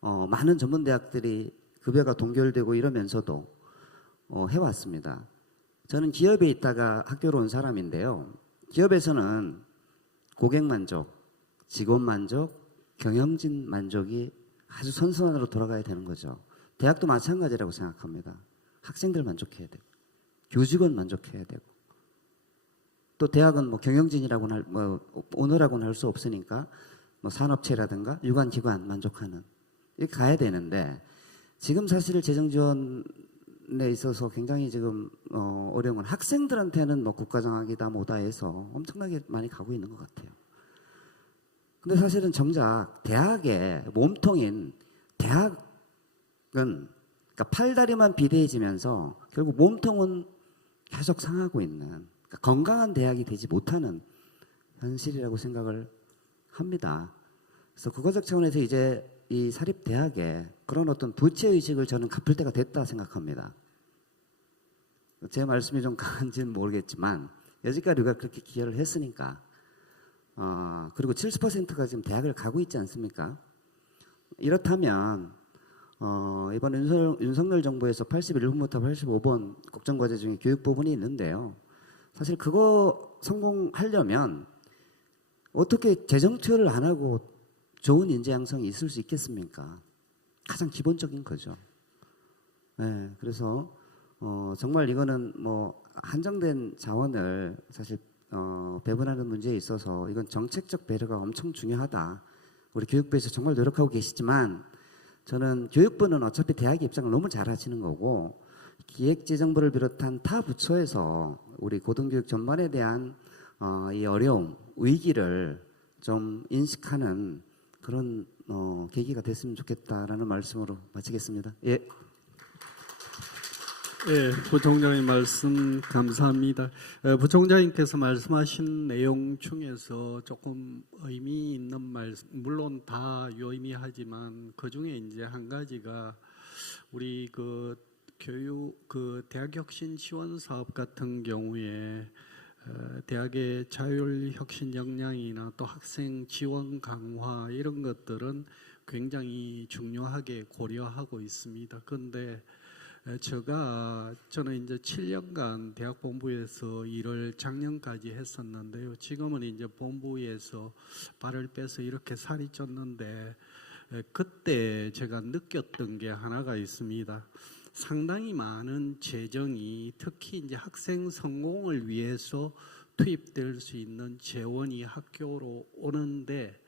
많은 전문대학들이 급여가 동결되고 이러면서도 해왔습니다. 저는 기업에 있다가 학교로 온 사람인데요. 기업에서는 고객 만족, 직원 만족, 경영진 만족이 아주 선순환으로 돌아가야 되는 거죠. 대학도 마찬가지라고 생각합니다. 학생들 만족해야 되고 교직원 만족해야 되고 또 대학은 뭐 경영진이라고는 오너라고는 할 수 없으니까 뭐 산업체라든가 유관기관 만족하는 이렇게 가야 되는데 지금 사실 재정 지원에 있어서 굉장히 지금 어려운 건 학생들한테는 뭐 국가장학이다 뭐다 해서 엄청나게 많이 가고 있는 것 같아요. 근데 사실은 정작 대학의 몸통인 대학은 그러니까 팔다리만 비대해지면서 결국 몸통은 계속 상하고 있는 그러니까 건강한 대학이 되지 못하는 현실이라고 생각을 합니다. 그래서 국가적 차원에서 이제 이 사립 대학에 그런 어떤 부채 의식을 저는 갚을 때가 됐다 생각합니다. 제 말씀이 좀 강한지는 모르겠지만 여지까지 우리가 그렇게 기여를 했으니까 그리고 70%가 지금 대학을 가고 있지 않습니까? 이렇다면 이번 윤석열 정부에서 81번부터 85번 국정과제 중에 교육 부분이 있는데요. 사실 그거 성공하려면 어떻게 재정 투여를 안 하고 좋은 인재 양성이 있을 수 있겠습니까? 가장 기본적인 거죠. 네, 그래서 정말 이거는 뭐 한정된 자원을 사실 배분하는 문제에 있어서 이건 정책적 배려가 엄청 중요하다. 우리 교육부에서 정말 노력하고 계시지만 저는 교육부는 어차피 대학의 입장을 너무 잘 하시는 거고 기획재정부를 비롯한 타 부처에서 우리 고등교육 전반에 대한 이 어려움, 위기를 좀 인식하는 그런 계기가 됐으면 좋겠다라는 말씀으로 마치겠습니다. 예. 예, 부총장님 말씀 감사합니다. 부총장님께서 말씀하신 내용 중에서 조금 의미 있는 말씀, 물론 다 유의미하지만 그 중에 이제 한 가지가 우리 그 대학혁신 지원 사업 같은 경우에 대학의 자율혁신 역량이나 또 학생 지원 강화 이런 것들은 굉장히 중요하게 고려하고 있습니다. 그런데 저는 이제 7년간 대학 본부에서 일을 작년까지 했었는데요. 지금은 이제 본부에서 발을 빼서 이렇게 살이 쪘는데 그때 제가 느꼈던 게 하나가 있습니다. 상당히 많은 재정이 특히 이제 학생 성공을 위해서 투입될 수 있는 재원이 학교로 오는데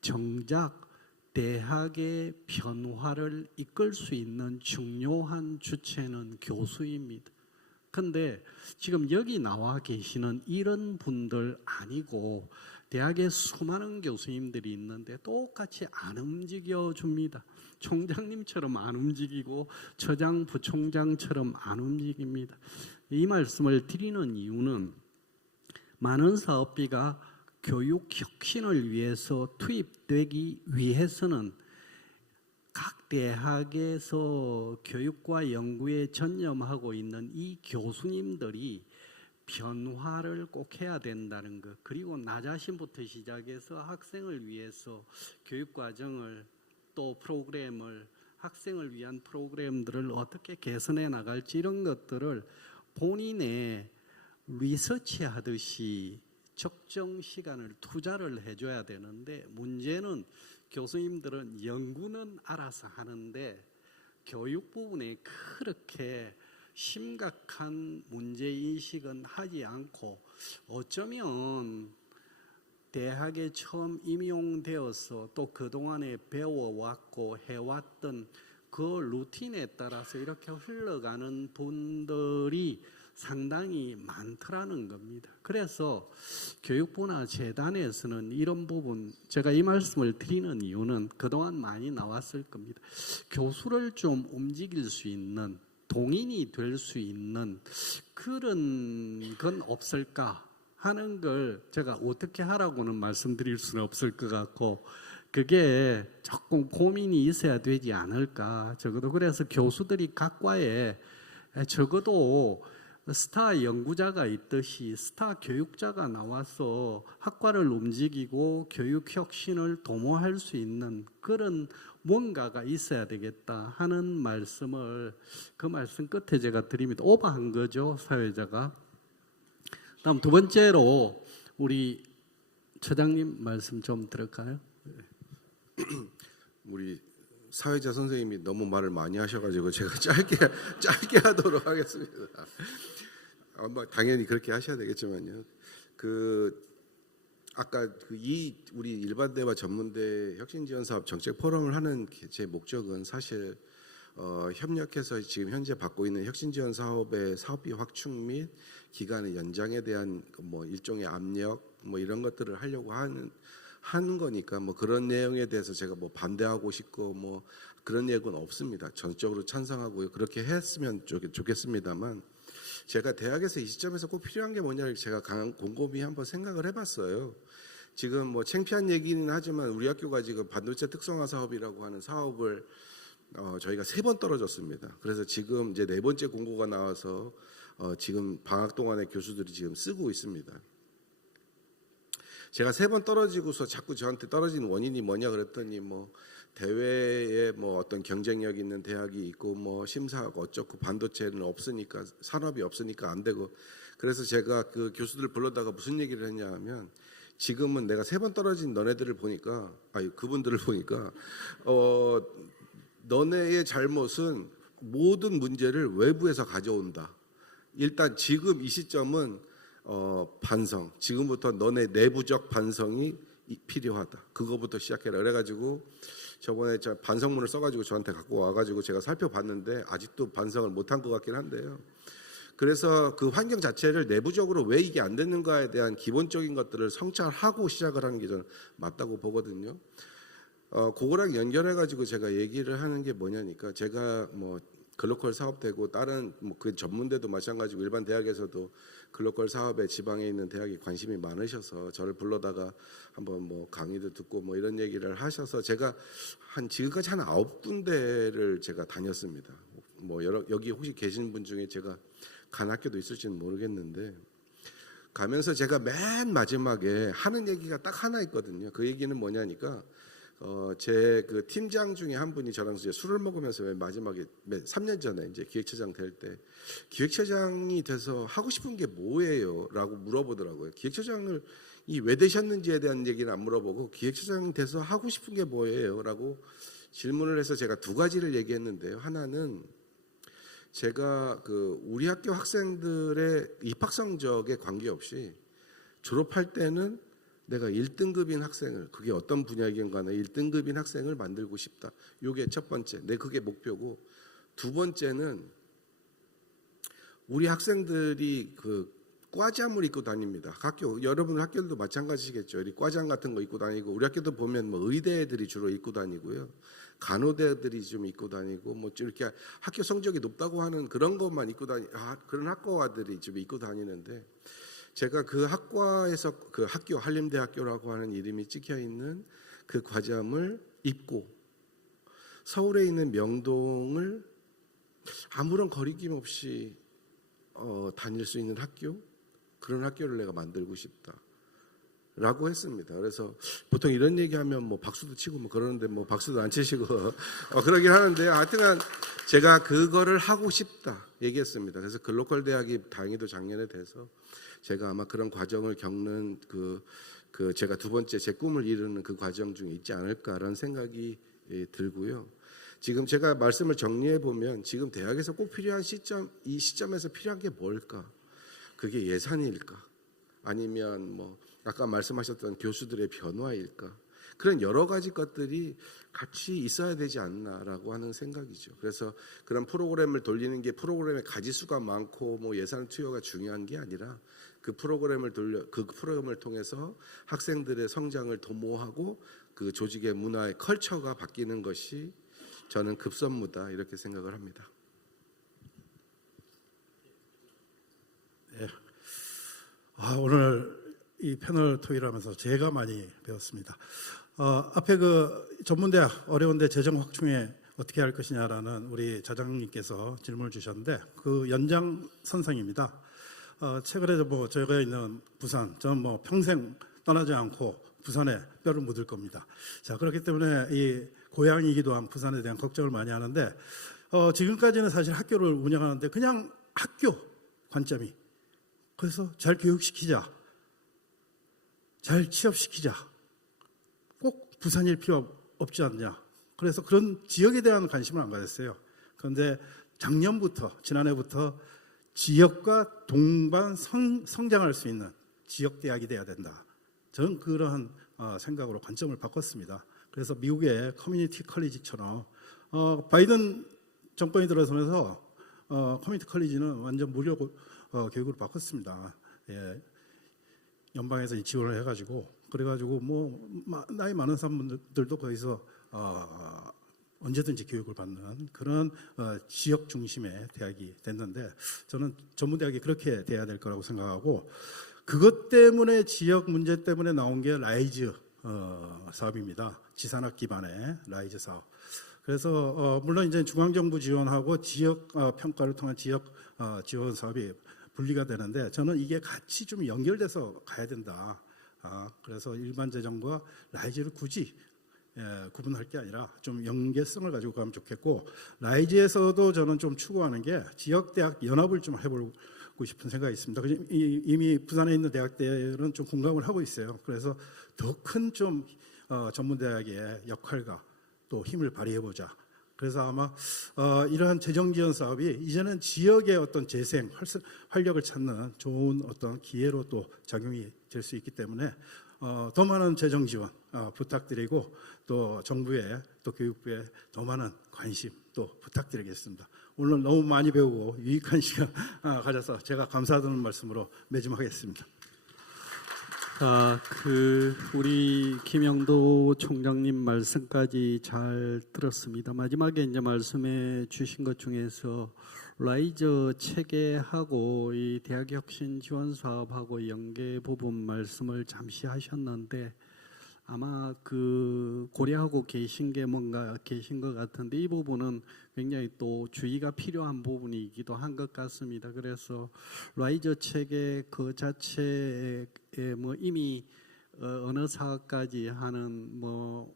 정작 대학의 변화를 이끌 수 있는 중요한 주체는 교수입니다. 근데 지금 여기 나와 계시는 이런 분들 아니고 대학에 수많은 교수님들이 있는데 똑같이 안 움직여 줍니다. 총장님처럼 안 움직이고 처장, 부총장처럼 안 움직입니다. 이 말씀을 드리는 이유는 많은 사업비가 교육 혁신을 위해서 투입되기 위해서는 각 대학에서 교육과 연구에 전념하고 있는 이 교수님들이 변화를 꼭 해야 된다는 것, 그리고 나 자신부터 시작해서 학생을 위해서 교육과정을 또 프로그램을 학생을 위한 프로그램들을 어떻게 개선해 나갈지 이런 것들을 본인의 리서치 하듯이 적정 시간을 투자를 해줘야 되는데 문제는 교수님들은 연구는 알아서 하는데 교육 부분에 그렇게 심각한 문제인식은 하지 않고 어쩌면 대학에 처음 임용되어서 또 그동안에 배워왔고 해왔던 그 루틴에 따라서 이렇게 흘러가는 분들이 상당히 많더라는 겁니다. 그래서 교육부나 재단에서는 이런 부분, 제가 이 말씀을 드리는 이유는 그동안 많이 나왔을 겁니다. 교수를 좀 움직일 수 있는, 동인이 될 수 있는 그런 건 없을까 하는 걸 제가 어떻게 하라고는 말씀드릴 수는 없을 것 같고 그게 조금 고민이 있어야 되지 않을까. 적어도 그래서 교수들이 각 과에 적어도 스타 연구자가 있듯이 스타 교육자가 나와서 학과를 움직이고 교육 혁신을 도모할 수 있는 그런 뭔가가 있어야 되겠다 하는 말씀을 그 말씀 끝에 제가 드립니다. 오버한 거죠, 사회자가. 다음 두 번째로 우리 처장님 말씀 좀 들을까요? 우리 사회자 선생님이 너무 말을 많이 하셔가지고 제가 짧게 하도록 하겠습니다. 뭐 당연히 그렇게 하셔야 되겠지만요. 아까 우리 일반대와 전문대 혁신지원사업 정책 포럼을 하는 제 목적은 사실 협력해서 지금 현재 받고 있는 혁신지원 사업의 사업비 확충 및 기간의 연장에 대한 뭐 일종의 압력 뭐 이런 것들을 하려고 하는 거니까 뭐 그런 내용에 대해서 제가 뭐 반대하고 싶고 뭐 그런 얘기는 없습니다. 전적으로 찬성하고요. 그렇게 했으면 좋겠습니다만 제가 대학에서 이 시점에서 꼭 필요한 게 뭐냐를 제가 곰곰이 한번 생각을 해봤어요. 지금 뭐 창피한 얘기는 하지만 우리 학교가 지금 반도체 특성화 사업이라고 하는 사업을 저희가 3번 떨어졌습니다. 그래서 지금 이제 4번째 공고가 나와서 지금 방학 동안에 교수들이 지금 쓰고 있습니다. 제가 3번 떨어지고서 자꾸 저한테 떨어진 원인이 뭐냐 그랬더니 뭐 대외에 뭐 어떤 경쟁력 있는 대학이 있고 뭐 심사하고 어쩌고 반도체는 없으니까 산업이 없으니까 안 되고 그래서 제가 그 교수들 불러다가 무슨 얘기를 했냐면 지금은 내가 3번 떨어진 너네들을 보니까 그분들을 보니까 너네의 잘못은 모든 문제를 외부에서 가져온다. 일단 지금 이 시점은 반성. 지금부터 너네 내부적 반성이 필요하다. 그거부터 시작해라. 그래가지고 저번에 반성문을 써가지고 저한테 갖고 와가지고 제가 살펴봤는데 아직도 반성을 못한 것 같긴 한데요. 그래서 그 환경 자체를 내부적으로 왜 이게 안 되는가에 대한 기본적인 것들을 성찰하고 시작을 하는 게 저는 맞다고 보거든요. 그거랑 연결해가지고 제가 얘기를 하는 게 뭐냐니까 제가 뭐 글로컬 사업되고 다른 뭐 그 전문대도 마찬가지고 일반 대학에서도 글로컬 사업에 지방에 있는 대학이 관심이 많으셔서 저를 불러다가 한번 뭐 강의도 듣고 뭐 이런 얘기를 하셔서 제가 지금까지 한 9군데를 제가 다녔습니다. 뭐 여기 혹시 계신 분 중에 제가 간 학교도 있을지는 모르겠는데 가면서 제가 맨 마지막에 하는 얘기가 딱 하나 있거든요. 그 얘기는 뭐냐니까 제 그 팀장 중에 한 분이 저랑 이제 술을 먹으면서 맨 마지막에 3년 전에 이제 기획처장 될 때 기획처장이 돼서 하고 싶은 게 뭐예요?라고 물어보더라고요. 기획처장을 왜 되셨는지에 대한 얘기는 안 물어보고 기획처장 돼서 하고 싶은 게 뭐예요?라고 질문을 해서 제가 2가지를 얘기했는데요. 하나는 제가 그 우리 학교 학생들의 입학 성적에 관계없이 졸업할 때는 내가 1등급인 학생을 그게 어떤 분야이건 간에 1등급인 학생을 만들고 싶다. 이게 첫 번째. 그게 목표고 2번째는 우리 학생들이 그 과잠을 입고 다닙니다. 학교 여러분 학교들도 마찬가지시겠죠. 이 과잠 같은 거 입고 다니고 우리 학교도 보면 뭐 의대 애들이 주로 입고 다니고요. 간호대 애들이 좀 입고 다니고 뭐 이렇게 학교 성적이 높다고 하는 그런 것만 입고 그런 학과들이 좀 입고 다니는데 제가 그 학과에서 그 학교 한림대학교라고 하는 이름이 찍혀 있는 그 과잠을 입고 서울에 있는 명동을 아무런 거리낌 없이 다닐 수 있는 학교 그런 학교를 내가 만들고 싶다라고 했습니다. 그래서 보통 이런 얘기하면 뭐 박수도 치고 뭐 그러는데 뭐 박수도 안 치시고 그러긴 하는데 하여튼간 제가 그거를 하고 싶다 얘기했습니다. 그래서 글로컬 대학이 다행히도 작년에 돼서 제가 아마 그런 과정을 겪는 그 제가 2번째 제 꿈을 이루는 그 과정 중에 있지 않을까라는 생각이 들고요. 지금 제가 말씀을 정리해 보면 지금 대학에서 꼭 필요한 이 시점에서 필요한 게 뭘까? 그게 예산일까? 아니면 뭐 아까 말씀하셨던 교수들의 변화일까? 그런 여러 가지 것들이 같이 있어야 되지 않나라고 하는 생각이죠. 그래서 그런 프로그램을 돌리는 게 프로그램의 가지수가 많고 뭐 예산 투여가 중요한 게 아니라 그 프로그램을 통해서 학생들의 성장을 도모하고 그 조직의 문화의 컬처가 바뀌는 것이 저는 급선무다 이렇게 생각을 합니다. 네. 오늘 이 패널 토의를 하면서 제가 많이 배웠습니다. 앞에 그 전문대학 어려운데 재정 확충에 어떻게 할 것이냐라는 우리 자장님께서 질문을 주셨는데 그 연장선상입니다. 최근에 뭐 저희가 있는 부산, 저는 뭐 평생 떠나지 않고 부산에 뼈를 묻을 겁니다. 자, 그렇기 때문에 이 고향이기도 한 부산에 대한 걱정을 많이 하는데 지금까지는 사실 학교를 운영하는데 그냥 학교 관점이 그래서 잘 교육시키자, 잘 취업시키자, 꼭 부산일 필요 없지 않냐. 그래서 그런 지역에 대한 관심을 안 가졌어요. 그런데 지난해부터 지역과 동반 성장할 수 있는 지역대학이 돼야 된다. 저는 그러한 생각으로 관점을 바꿨습니다. 그래서 미국의 커뮤니티 컬리지처럼 바이든 정권이 들어서면서 커뮤니티 컬리지는 완전 무료 교육으로 바꿨습니다. 예, 연방에서 지원을 해가지고 그래가지고 뭐 나이 많은 사람들도 거기서 언제든지 교육을 받는 그런 지역 중심의 대학이 됐는데 저는 전문대학이 그렇게 돼야 될 거라고 생각하고 그것 때문에 지역 문제 때문에 나온 게 라이즈 사업입니다. 지산학 기반의 라이즈 사업. 그래서 물론 이제 중앙정부 지원하고 지역 평가를 통한 지역 지원 사업이 분리가 되는데 저는 이게 같이 좀 연결돼서 가야 된다. 그래서 일반 재정과 라이즈를 굳이 구분할 게 아니라 좀 연계성을 가지고 가면 좋겠고 라이즈에서도 저는 좀 추구하는 게 지역대학 연합을 좀 해보고 싶은 생각이 있습니다. 이미 부산에 있는 대학들은 좀 공감을 하고 있어요. 그래서 더 큰 좀 전문대학의 역할과 또 힘을 발휘해보자. 그래서 아마 이러한 재정 지원 사업이 이제는 지역의 어떤 재생, 활력을 찾는 좋은 어떤 기회로 또 작용이 될 수 있기 때문에 더 많은 재정 지원 부탁드리고 또 정부에 또 교육부에 더 많은 관심 또 부탁드리겠습니다. 오늘 너무 많이 배우고 유익한 시간 가져서 제가 감사드리는 말씀으로 매짐하겠습니다. 우리 김영도 총장님 말씀까지 잘 들었습니다. 마지막에 이제 말씀해 주신 것 중에서 라이저 체계하고 이 대학혁신 지원 사업하고 연계 부분 말씀을 잠시 하셨는데 아마 그 고려하고 계신 게 뭔가 계신 것 같은데 이 부분은 굉장히 또 주의가 필요한 부분이기도 한 것 같습니다. 그래서 라이저 체계 그 자체에 뭐 이미 어느 사업까지 하는 뭐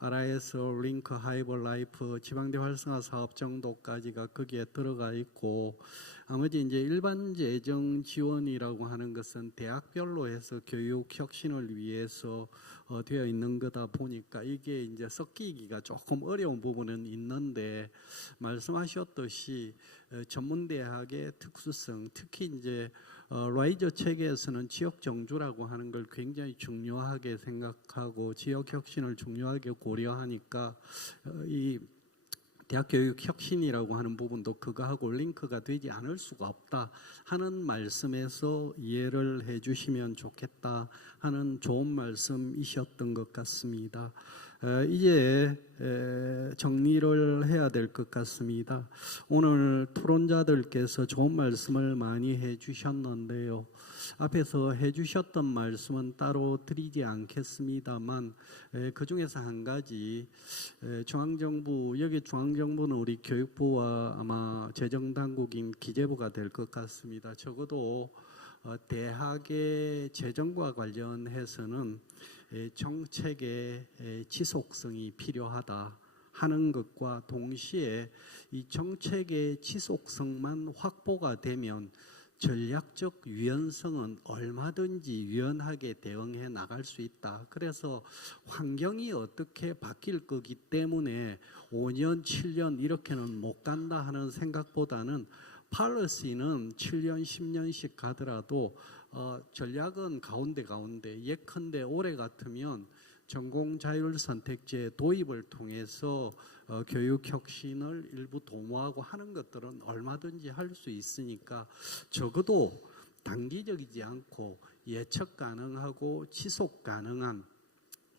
RIS, 링크, 하이버 라이프, 지방대 활성화 사업 정도까지가 거기에 들어가 있고 나머지 이제 일반 재정 지원이라고 하는 것은 대학별로 해서 교육 혁신을 위해서 되어 있는 거다 보니까 이게 이제 섞이기가 조금 어려운 부분은 있는데 말씀하셨듯이 전문대학의 특수성, 특히 이제 라이저 체계에서는 지역 정주라고 하는 걸 굉장히 중요하게 생각하고 지역 혁신을 중요하게 고려하니까 이 대학교육 혁신이라고 하는 부분도 그거하고 링크가 되지 않을 수가 없다 하는 말씀에서 이해를 해주시면 좋겠다 하는 좋은 말씀이셨던 것 같습니다. 이제 정리를 해야 될 것 같습니다. 오늘 토론자들께서 좋은 말씀을 많이 해주셨는데요. 앞에서 해주셨던 말씀은 따로 드리지 않겠습니다만 그 중에서 한 가지 중앙정부 여기 중앙정부는 우리 교육부와 아마 재정당국인 기재부가 될 것 같습니다. 적어도 대학의 재정과 관련해서는 정책의 지속성이 필요하다 하는 것과 동시에 이 정책의 지속성만 확보가 되면 전략적 유연성은 얼마든지 유연하게 대응해 나갈 수 있다. 그래서 환경이 어떻게 바뀔 거기 때문에 5년, 7년 이렇게는 못 간다 하는 생각보다는 팔러시는 7년, 10년씩 가더라도 전략은 가운데 예컨대 올해 같으면 전공 자율 선택제 도입을 통해서 교육 혁신을 일부 도모하고 하는 것들은 얼마든지 할 수 있으니까 적어도 단기적이지 않고 예측 가능하고 지속 가능한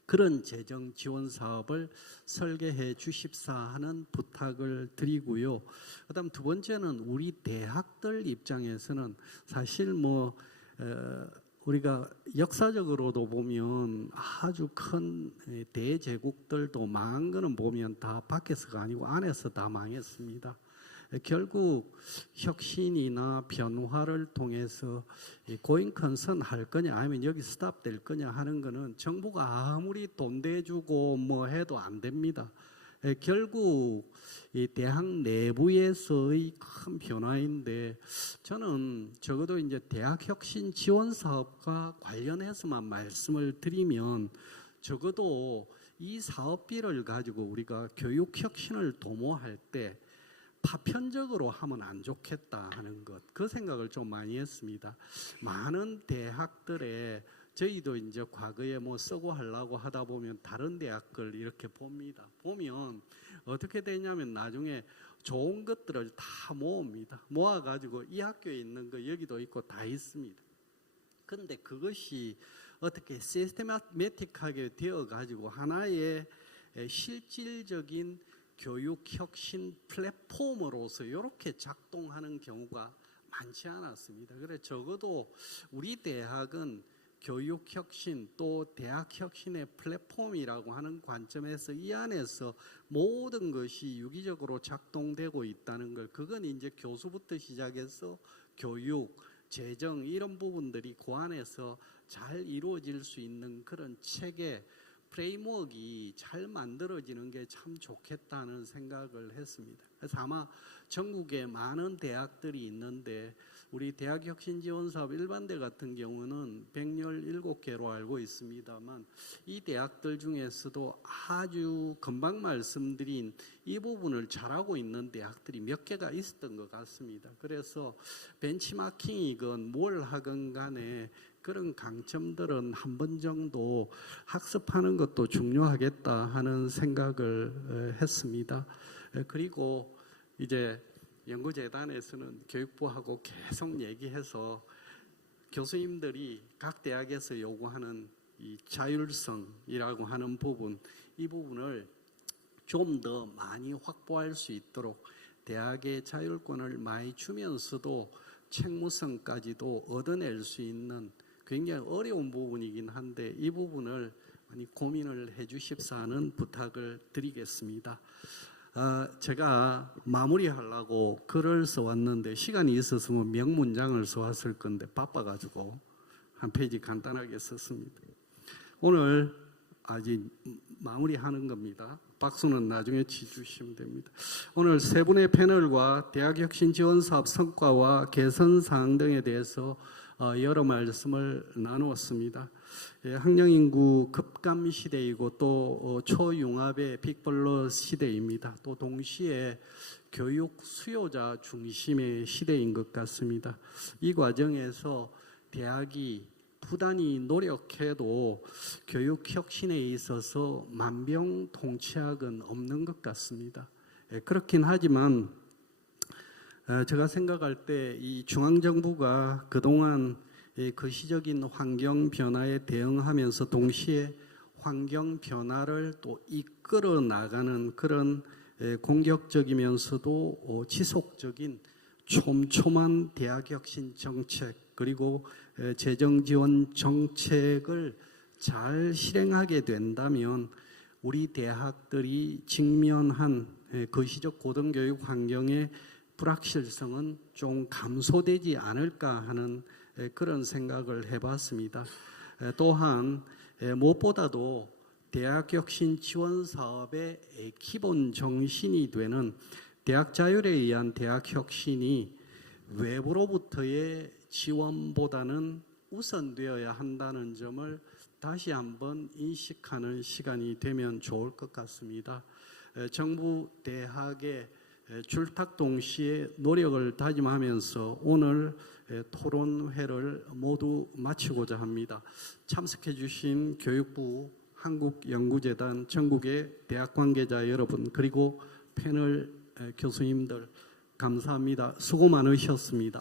그런 재정 지원 사업을 설계해 주십사 하는 부탁을 드리고요. 그다음 두 번째는 우리 대학들 입장에서는 사실 뭐 우리가 역사적으로도 보면 아주 큰 대제국들도 망한 거는 보면 다 밖에서가 아니고 안에서 다 망했습니다. 결국 혁신이나 변화를 통해서 고잉 컨선 할 거냐 아니면 여기 스탑 될 거냐 하는 거는 정부가 아무리 돈 대주고 뭐 해도 안 됩니다. 결국 이 대학 내부에서의 큰 변화인데 저는 적어도 이제 대학 혁신 지원 사업과 관련해서만 말씀을 드리면 적어도 이 사업비를 가지고 우리가 교육 혁신을 도모할 때 파편적으로 하면 안 좋겠다 하는 것, 그 생각을 좀 많이 했습니다. 많은 대학들의 저희도 이제 과거에 뭐 쓰고 하려고 하다 보면 다른 대학을 이렇게 봅니다. 보면 어떻게 되냐면 나중에 좋은 것들을 다 모읍니다. 모아가지고 이 학교에 있는 거 여기도 있고 다 있습니다. 근데 그것이 어떻게 시스테마틱하게 되어가지고 하나의 실질적인 교육 혁신 플랫폼으로서 이렇게 작동하는 경우가 많지 않았습니다. 그래서 적어도 우리 대학은 교육 혁신 또 대학 혁신의 플랫폼이라고 하는 관점에서 이 안에서 모든 것이 유기적으로 작동되고 있다는 걸, 그건 이제 교수부터 시작해서 교육, 재정 이런 부분들이 그 안에서 잘 이루어질 수 있는 그런 체계, 프레임워크가 잘 만들어지는 게 참 좋겠다는 생각을 했습니다. 그래서 아마 전국에 많은 대학들이 있는데 우리 대학혁신지원사업 일반대 같은 경우는 117개로 알고 있습니다만 이 대학들 중에서도 아주 금방 말씀드린 이 부분을 잘하고 있는 대학들이 몇 개가 있었던 것 같습니다. 그래서 벤치마킹이건 뭘 하건 간에 그런 강점들은 한 번 정도 학습하는 것도 중요하겠다 하는 생각을 했습니다. 그리고 이제 연구재단에서는 교육부하고 계속 얘기해서 교수님들이 각 대학에서 요구하는 이 자율성이라고 하는 부분, 이 부분을 좀 더 많이 확보할 수 있도록 대학의 자율권을 많이 주면서도 책무성까지도 얻어낼 수 있는 굉장히 어려운 부분이긴 한데 이 부분을 많이 고민을 해 주십사 하는 부탁을 드리겠습니다. 제가 마무리하려고 글을 써왔는데 시간이 있었으면 명문장을 써왔을 건데 바빠가지고 한 페이지 간단하게 썼습니다. 오늘 아직 마무리하는 겁니다. 박수는 나중에 치주시면 됩니다. 오늘 세 분의 패널과 대학혁신지원사업 성과와 개선사항 등에 대해서 여러 말씀을 나누었습니다. 학령인구 급감 시대이고 또 초융합의 빅벌러 시대입니다. 또 동시에 교육 수요자 중심의 시대인 것 같습니다. 이 과정에서 대학이 부단히 노력해도 교육 혁신에 있어서 만병통치약은 없는 것 같습니다. 그렇긴 하지만 제가 생각할 때 이 중앙정부가 그동안 거시적인 환경 변화에 대응하면서 동시에 환경 변화를 또 이끌어 나가는 그런 공격적이면서도 지속적인 촘촘한 대학혁신 정책 그리고 재정지원 정책을 잘 실행하게 된다면 우리 대학들이 직면한 거시적 고등교육 환경의 불확실성은 좀 감소되지 않을까 하는 그런 생각을 해봤습니다. 또한 무엇보다도 대학혁신 지원 사업의 기본 정신이 되는 대학 자율에 의한 대학혁신이 외부로부터의 지원보다는 우선되어야 한다는 점을 다시 한번 인식하는 시간이 되면 좋을 것 같습니다. 정부 대학의 줄탁 동시에 노력을 다짐하면서 오늘 토론회를 모두 마치고자 합니다. 참석해 주신 교육부, 한국연구재단, 전국의 대학 관계자 여러분 그리고 패널 교수님들 감사합니다. 수고 많으셨습니다.